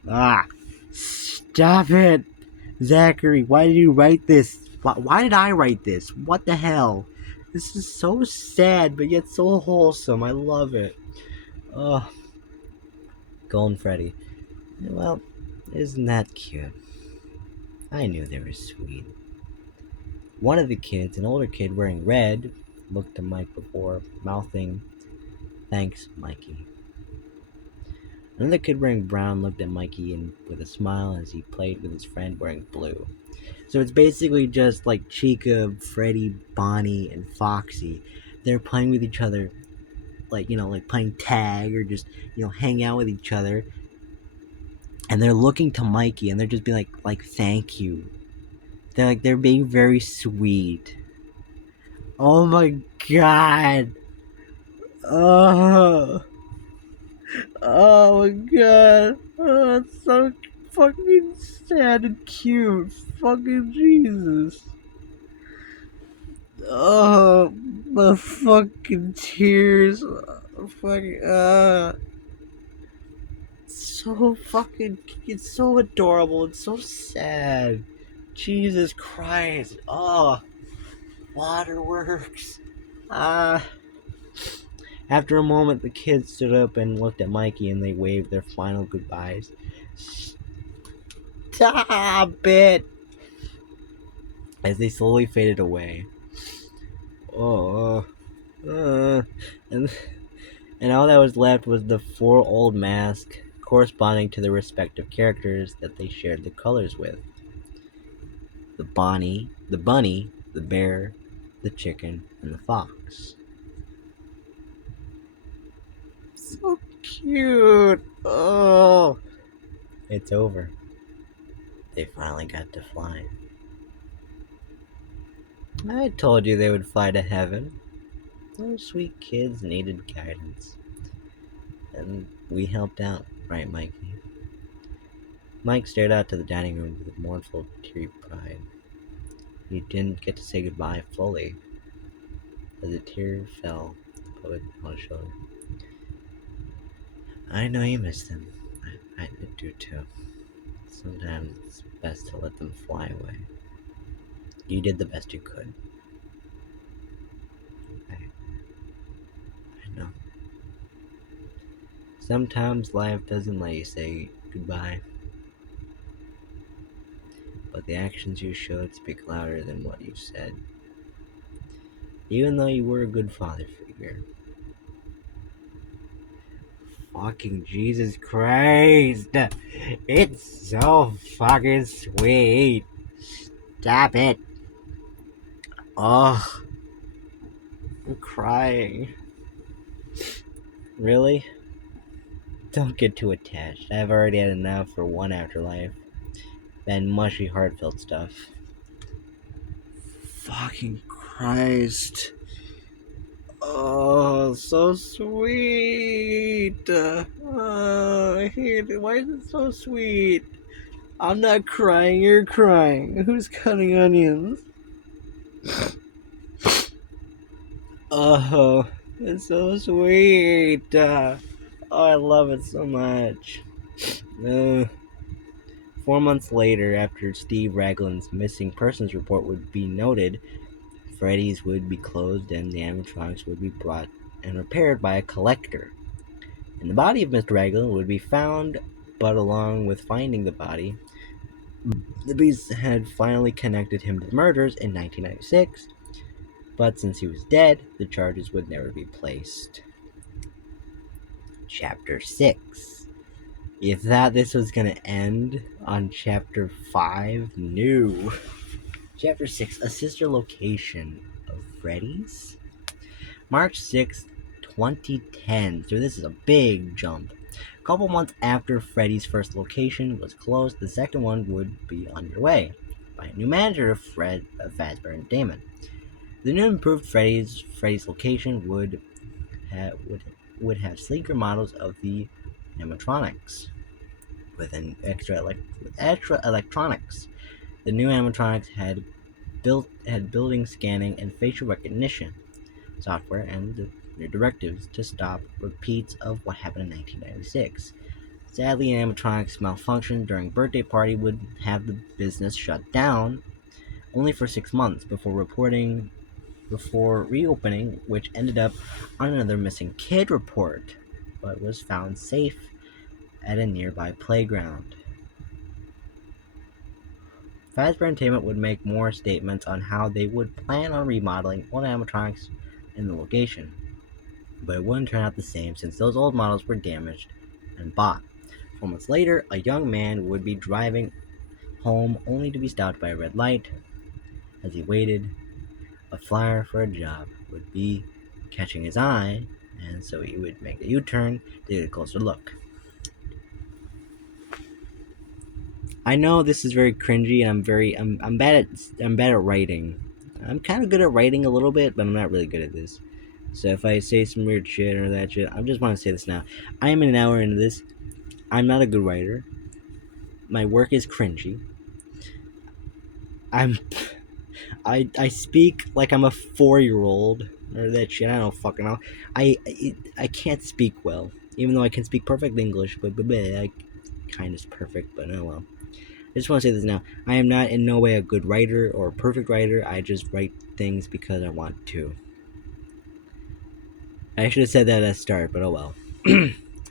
Stop it. Zachary, why did you write this? Why did I write this? What the hell? This is so sad, but yet so wholesome. I love it. Oh, Golden Freddy. Well, isn't that cute? I knew they were sweet. One of the kids, an older kid wearing red, looked to Mike before mouthing, "Thanks, Mikey." Another kid wearing brown looked at Mikey and with a smile as he played with his friend wearing blue. So it's basically just like Chica, Freddy, Bonnie, and Foxy. They're playing with each other, like playing tag or just hang out with each other. And they're looking to Mikey and they're just being like thank you. They're being very sweet. Oh my god. Oh. Oh my god. Oh, it's so fucking sad and cute. Fucking Jesus. Oh, the fucking tears. Fucking, so fucking, it's so adorable. It's so sad. Jesus Christ. Oh, waterworks. After a moment, the kids stood up and looked at Mikey and they waved their final goodbyes. Stop it! As they slowly faded away. Oh, and all that was left was the 4 old masks corresponding to the respective characters that they shared the colors with. The bunny, the bear, the chicken, and the fox. So cute! Oh! It's over. They finally got to fly. I told you they would fly to heaven. Those sweet kids needed guidance. And we helped out, right, Mikey? Mike stared out to the dining room with mournful, teary pride. He didn't get to say goodbye fully, as a tear fell on his shoulder. I know you miss them. I do too. Sometimes it's best to let them fly away. You did the best you could. I know. Sometimes life doesn't let you say goodbye, but the actions you showed speak louder than what you said. Even though you were a good father figure. Fucking Jesus Christ! It's so fucking sweet! Stop it! Oh, I'm crying. Really? Don't get too attached. I've already had enough for one afterlife. That mushy, heartfelt stuff. Fucking Christ. Oh, so sweet. I hate it. Why is it so sweet? I'm not crying, you're crying. Who's cutting onions? Oh, it's so sweet. Oh, I love it so much. Uh, 4 months later, after Steve Raglan's missing persons report would be noted, Freddy's would be closed and the animatronics would be brought and repaired by a collector. And the body of Mr. Raglan would be found, but along with finding the body, the police had finally connected him to the murders in 1996, but since he was dead, the charges would never be placed. Chapter 6. You thought this was going to end on Chapter 5? No. Chapter 6. A sister location of Freddy's? March 6th, 2010. So this is a big jump. A couple months after Freddy's first location was closed, the second one would be underway by a new manager of Fazbear Entertainment. The new improved Freddy's location would have sleeker models of the animatronics with extra electronics. The new animatronics had building scanning and facial recognition software and the new directives to stop repeats of what happened in 1996. Sadly, animatronics malfunction during birthday party would have the business shut down only for 6 months before reopening, which ended up on another missing kid report, but was found safe at a nearby playground. Fazbear Entertainment would make more statements on how they would plan on remodeling old animatronics in the location, but it wouldn't turn out the same since those old models were damaged and bought. 4 months later, a young man would be driving home only to be stopped by a red light. As he waited, a flyer for a job would be catching his eye, and so he would make a U-turn to get a closer look. I know this is very cringy, and I'm bad at writing. I'm kind of good at writing a little bit, but I'm not really good at this. So if I say some weird shit or that shit, I just want to say this now. I am an hour into this. I'm not a good writer. My work is cringy. I speak like I'm a 4-year-old or that shit. I don't fucking know. I can't speak well, even though I can speak perfect English. But I kind of perfect. But oh well. I just want to say this now. I am not in no way a good writer or a perfect writer. I just write things because I want to. I should have said that at the start, but oh well.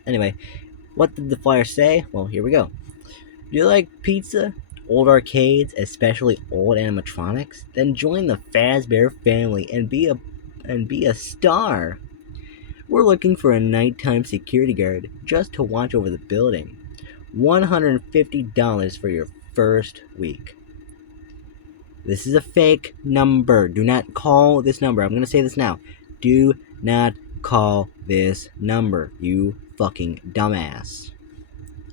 Anyway, what did the flyer say? Well, here we go. Do you like pizza? Old arcades, especially old animatronics? Then join the Fazbear family and be a star. We're looking for a nighttime security guard just to watch over the building. $150 for your first week. This is a fake number. Do not call this number. I'm going to say this now. Do not call this number, you fucking dumbass.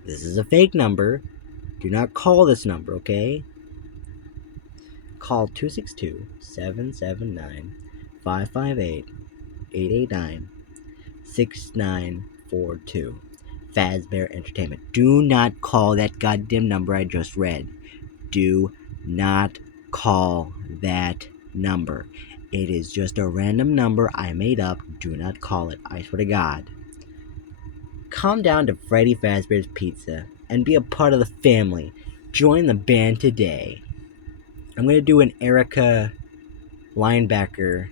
This is a fake number. Do not call this number, okay? call 262-779-558-889-6942. Fazbear Entertainment. Do not call that goddamn number I just read. Do not call that number. It is just a random number I made up. Do not call it. I swear to God. Come down to Freddy Fazbear's Pizza and be a part of the family. Join the band today. I'm going to do an Erica Linebacker.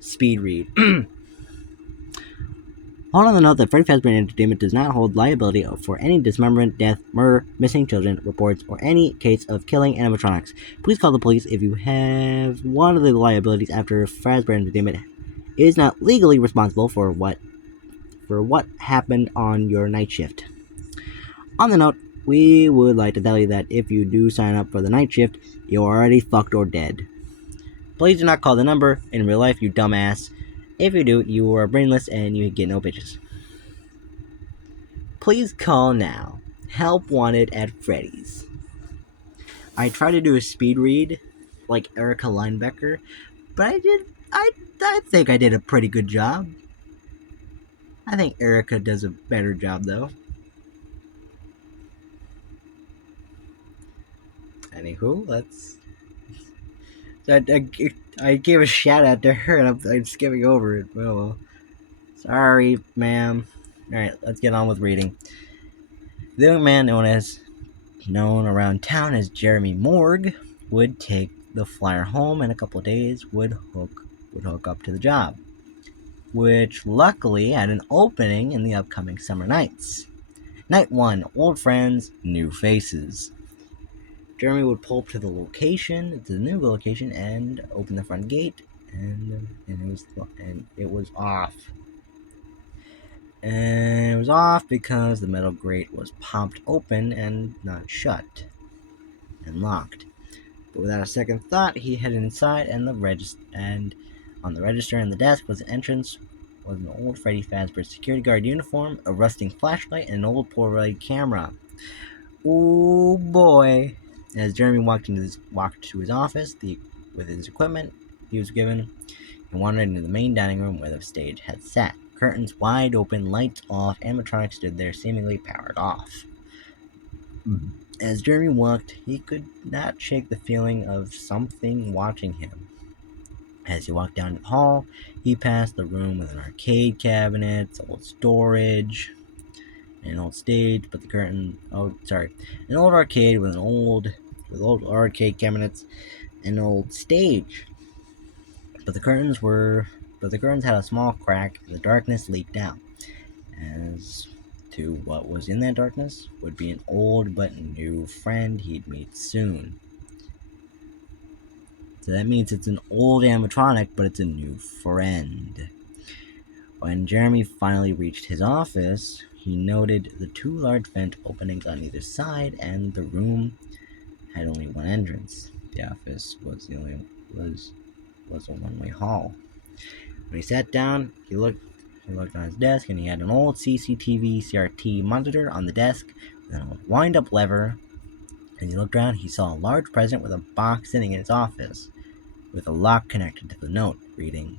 Speed read. On the note that Freddy Fazbear Entertainment does not hold liability for any dismemberment, death, murder, missing children reports, or any case of killing animatronics. Please call the police if you have one of the liabilities after Fazbear Entertainment is not legally responsible for what happened on your night shift. On the note, we would like to tell you that if you do sign up for the night shift, you're already fucked or dead. Please do not call the number in real life, you dumbass. If you do, you are brainless and you get no bitches. Please call now. Help wanted at Freddy's. I tried to do a speed read like Erica Linebacker, but I think I did a pretty good job. I think Erica does a better job though. Anywho, let's. I gave a shout out to her, and I'm skipping over it. Well, sorry, ma'am. All right, let's get on with reading. The young man known around town as Jeremy Morg would take the flyer home in a couple of days. Would hook up to the job, which luckily had an opening in the upcoming summer nights. Night 1, old friends, new faces. Jeremy would pull up to the new location, and open the front gate, and it was off. And it was off because the metal grate was popped open and not shut and locked. But without a second thought, he headed inside, and on the register in the desk was an old Freddy Fazbear security guard uniform, a rusting flashlight, and an old Polaroid camera. Oh boy! As Jeremy walked to his office with his equipment he was given, he wandered into the main dining room where the stage had sat. Curtains wide open, lights off, animatronics stood there, seemingly powered off. As Jeremy walked, he could not shake the feeling of something watching him. As he walked down the hall, he passed the room with an arcade cabinet, old storage, an old stage, but an old arcade with old arcade cabinets, and an old stage. But the curtains had a small crack, and the darkness leaked out. As to what was in that darkness would be an old but new friend he'd meet soon. So that means it's an old animatronic, but it's a new friend. When Jeremy finally reached his office, he noted the two large vent openings on either side, and the room had only one entrance. The office was a one-way hall. When he sat down, he looked on his desk, and he had an old CRT monitor on the desk with a wind-up lever. As he looked around, he saw a large present with a box sitting in his office, with a lock connected to the note, reading,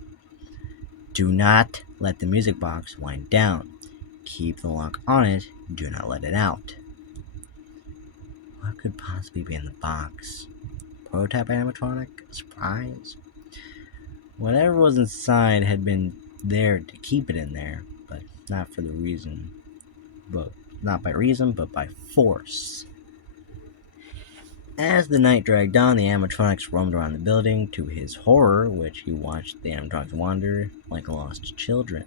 "Do not let the music box wind down. Keep the lock on it. Do not let it out." What could possibly be in the box? Prototype animatronic? A surprise? Whatever was inside had been there to keep it in there, but not by reason, but by force. As the night dragged on, the animatronics roamed around the building. To his horror, which he watched the animatronics wander like lost children.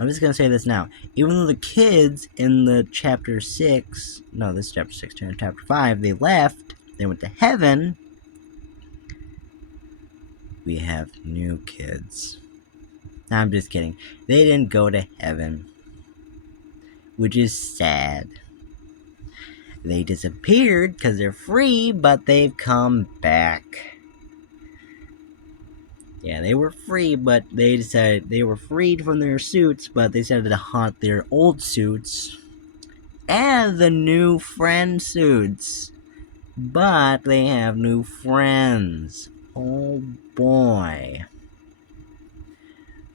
I'm just going to say this now. Even though the kids in the chapter 5, they left, they went to heaven, we have new kids. Nah, I'm just kidding. They didn't go to heaven, which is sad. They disappeared because they're free, but they've come back. Yeah, they were free, but they decided they were freed from their suits, but they decided to haunt their old suits and the new friend suits. But they have new friends. Oh boy.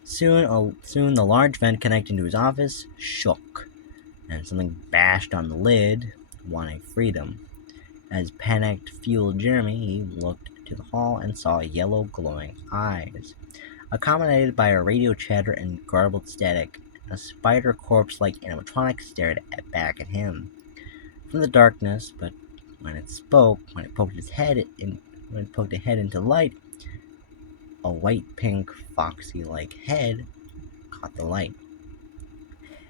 Soon the large vent connecting to his office shook, and something bashed on the lid, wanting freedom. As panicked fueled Jeremy, he looked to the hall and saw yellow glowing eyes. Accommodated by a radio chatter and garbled static, a spider corpse-like animatronic stared back at him from the darkness. But when it poked its head into light, a white-pink foxy-like head caught the light.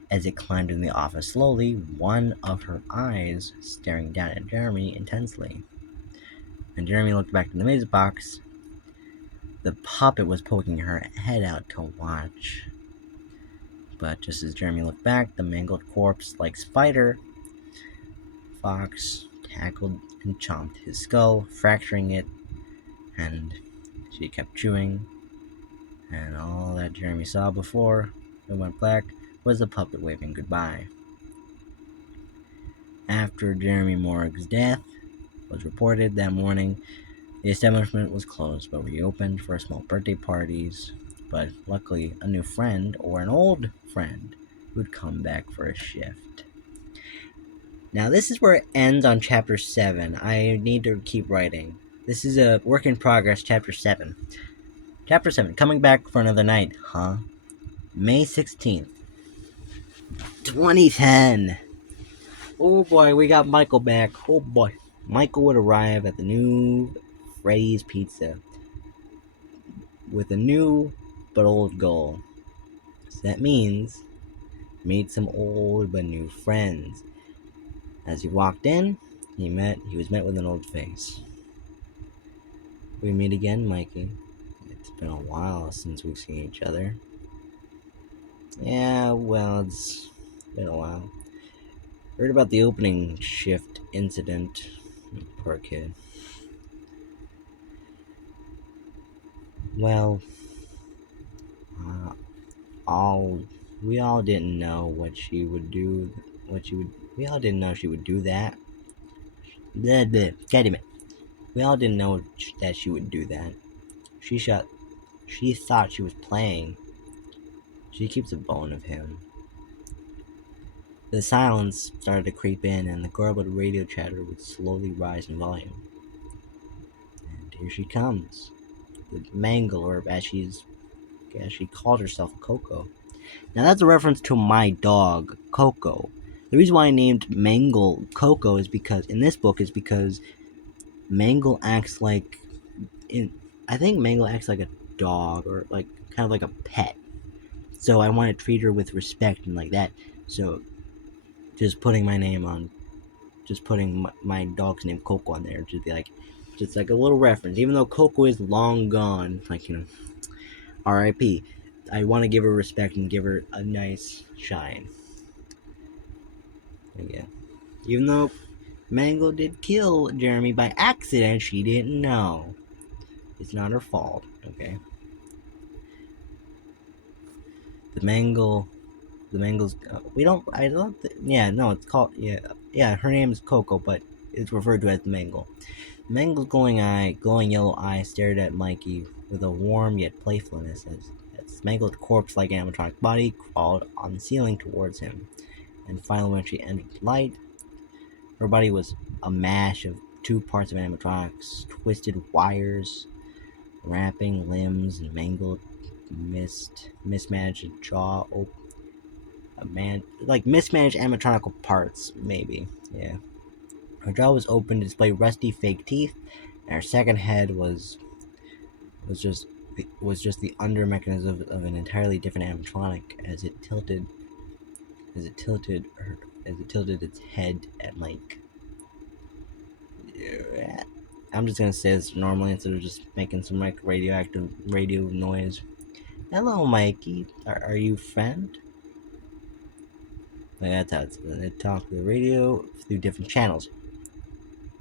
As it climbed in the office slowly, one of her eyes staring down at Jeremy intensely. When Jeremy looked back in the maze box, the puppet was poking her head out to watch. But just as Jeremy looked back, the mangled corpse, like spider fox, tackled and chomped his skull, fracturing it, and she kept chewing. And all that Jeremy saw before it went black was the puppet waving goodbye. After Jeremy Morg's death was reported that morning, the establishment was closed but reopened for small birthday parties. But luckily, a new friend, or an old friend, would come back for a shift. Now, this is where it ends on Chapter 7. I need to keep writing. This is a work in progress, Chapter 7. Chapter 7, coming back for another night, huh? May 16th, 2010. Oh boy, we got Michael back. Oh boy. Michael would arrive at the new Freddy's Pizza with a new but old goal. So that means meet some old but new friends. As he walked in, he was met with an old face. We meet again, Mikey. It's been a while since we've seen each other. Yeah, well, it's been a while. Heard about the opening shift incident. Poor kid. Well, we all didn't know what she would do. We all didn't know she would do that. Blah, blah. God damn it. We all didn't know that she would do that. She thought she was playing. She keeps a bone of him. The silence started to creep in, and the garbled radio chatter would slowly rise in volume. And here she comes. The Mangle, or as she called herself, Coco. Now that's a reference to my dog, Coco. The reason why I named Mangle Coco is because Mangle acts like I think Mangle acts like a dog, or like kind of like a pet. So I want to treat her with respect and like that. So just putting my dog's name Coco on there, just like a little reference. Even though Coco is long gone, like, R.I.P. I want to give her respect and give her a nice shine. Yeah. Even though Mango did kill Jeremy by accident, she didn't know. It's not her fault, okay? It's called, her name is Coco, but it's referred to as the Mangle. Mangle's glowing yellow eye stared at Mikey with a warm yet playfulness as Mangle's corpse-like animatronic body crawled on the ceiling towards him. And finally, when she entered the light, her body was a mash of two parts of animatronics, twisted wires, wrapping limbs, and mangled, mismanaged jaw, mismanaged animatronical parts, maybe, yeah. Her jaw was open to display rusty fake teeth, and her second head was just the under mechanism of an entirely different animatronic as it tilted its head at Mike. I'm just gonna say this normally instead of just making some like radioactive radio noise. Hello, Mikey. Are you friend? Like that's how it talk to the radio through different channels.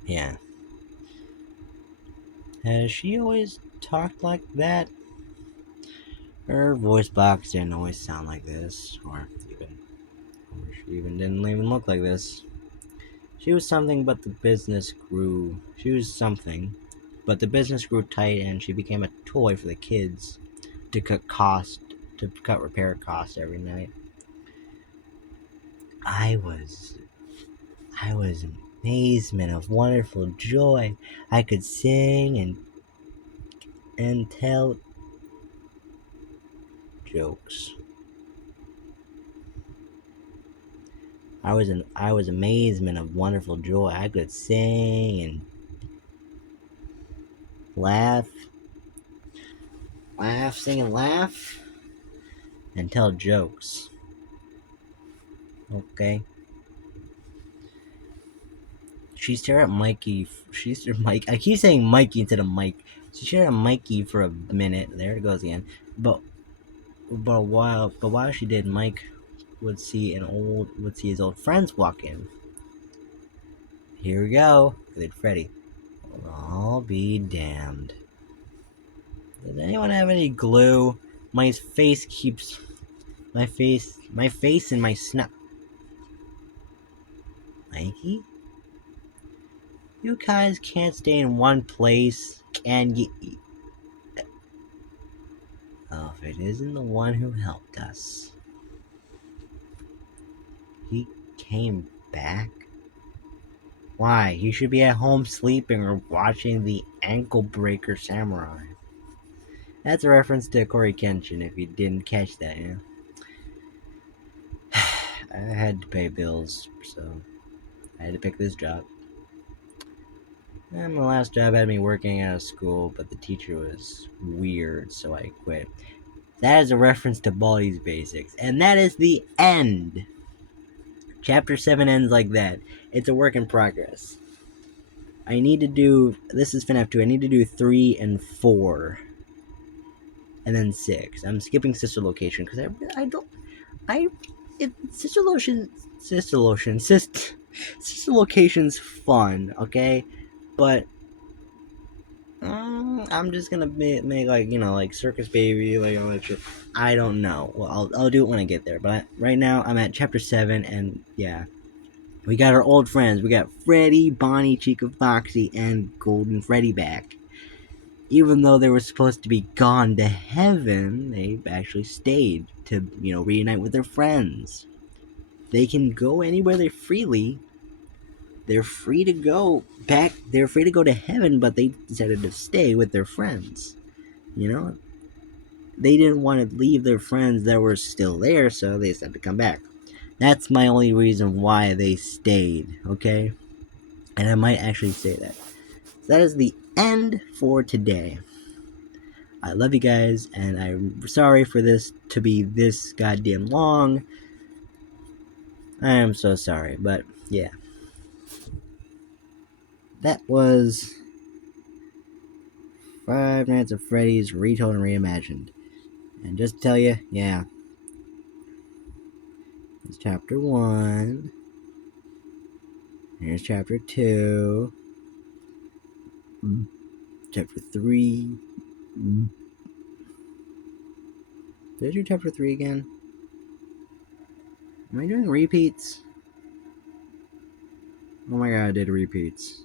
Yeah. Has she always talked like that? Her voice box didn't always sound like this, or she even didn't even look like this. She was something, but the business grew. She was something, but the business grew tight, and she became a toy for the kids to cut repair costs every night. I was, I was in amazement of wonderful joy. I could sing and tell jokes. I was amazement of wonderful joy. I could sing and laugh, sing and laugh, and tell jokes. Okay. She stared at Mikey. She stared at Mike. I keep saying Mikey instead of Mike. She stared at Mikey for a minute. There it goes again. But while she did, Mike would see his old friends walk in. Here we go. Good Freddy. I'll be damned. Does anyone have any glue? My face keeps my face and my snap. Mikey? You guys can't stay in one place, can you? Oh, if it isn't the one who helped us. He came back? Why? He should be at home sleeping or watching the Ankle Breaker Samurai. That's a reference to Corey Kenshin if you didn't catch that, you know? I had to pay bills, so I had to pick this job. And my last job had me working out of school, but the teacher was weird, so I quit. That is a reference to Baldi's Basics, and that is the end. Chapter 7 ends like that. It's a work in progress. I need to do, this is Fnaf 2, I need to do 3 and 4. And then 6. I'm skipping Sister Location, because Sister Location's fun, okay? But I'm just gonna make like, you know, like Circus Baby, like all that shit. I don't know. Well, I'll do it when I get there. But right now I'm at chapter 7, and yeah, we got our old friends. We got Freddy, Bonnie, Chica, Foxy, and Golden Freddy back. Even though they were supposed to be gone to heaven, they actually stayed to, you know, reunite with their friends. They can go anywhere they freely. They're free to go back. They're free to go to heaven, but they decided to stay with their friends. You know, they didn't want to leave their friends that were still there, so they decided to come back. That's my only reason why they stayed, okay? And I might actually say that. That is the end for today. I love you guys, and I'm sorry for this to be this goddamn long. I am so sorry, but yeah. That was Five Nights at Freddy's Retold and Reimagined. And just to tell you, yeah. It's chapter 1. Here's chapter 2. Chapter 3. Did I do chapter 3 again? Am I doing repeats? Oh my god, I did repeats.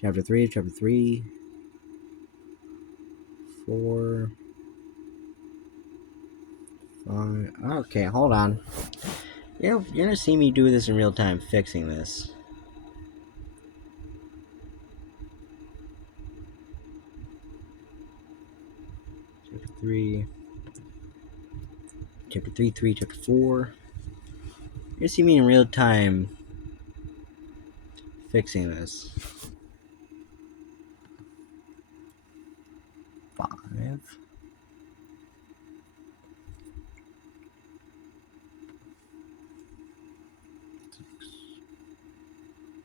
Chapter 3, 4, 5. Okay, hold on. You're gonna see me do this in real time, fixing this. Chapter 3. Chapter 3, chapter 4. You're gonna see me in real time fixing this. 5. 6.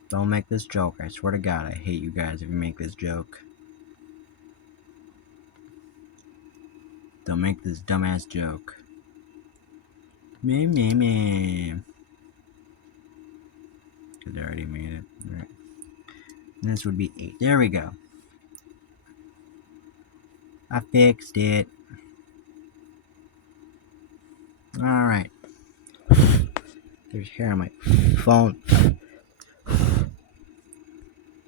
Don't make this joke. I swear to God, I hate you guys if you make this joke. Don't make this dumbass joke. Me. Because I already made it. Alright. This would be 8. There we go. I fixed it. Alright. There's hair on my phone.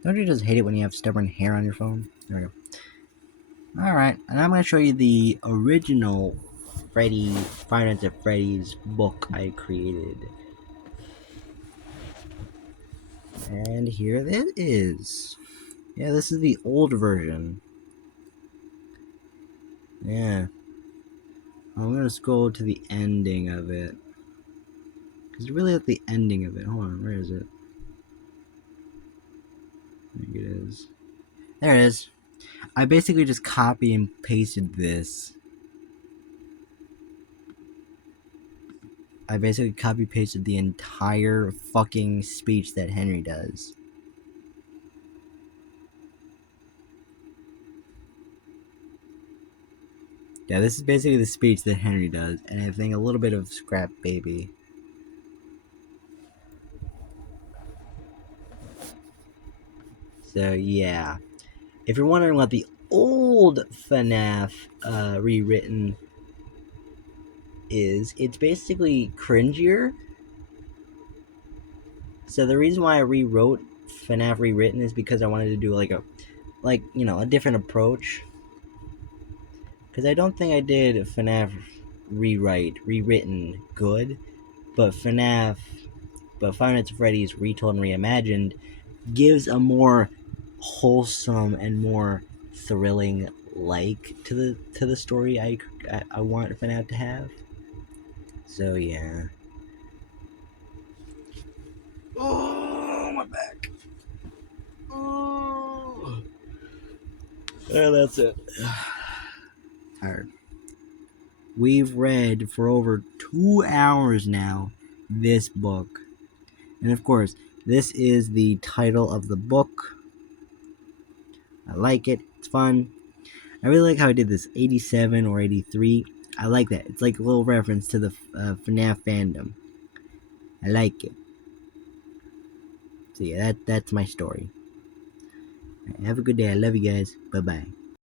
Don't you just hate it when you have stubborn hair on your phone? There we go. Alright, and I'm going to show you the original Five Nights at Freddy's book I created. And here it is. Yeah, this is the old version. Yeah. I'm going to scroll to the ending of it. Because it's really at the ending of it. Hold on, where is it? I think it is. There it is. I basically just copy and pasted this. I basically copy pasted the entire fucking speech that Henry does. Yeah, this is basically the speech that Henry does, and I think a little bit of Scrap Baby. So yeah, if you're wondering what the old FNAF rewritten is, it's basically cringier. So the reason why I rewrote FNAF rewritten is because I wanted to do a different approach. Because I don't think I did FNAF rewritten good, but Five Nights at Freddy's Retold and Reimagined gives a more wholesome and more thrilling to the story I want FNAF to have. So yeah. Oh, my back. Oh. Yeah, that's it. Tired. We've read for over 2 hours now this book. And of course, this is the title of the book. I like it. It's fun. I really like how I did this 87 or 83. I like that. It's like a little reference to the FNAF fandom. I like it. So yeah, that's my story. Right, have a good day. I love you guys. Bye-bye.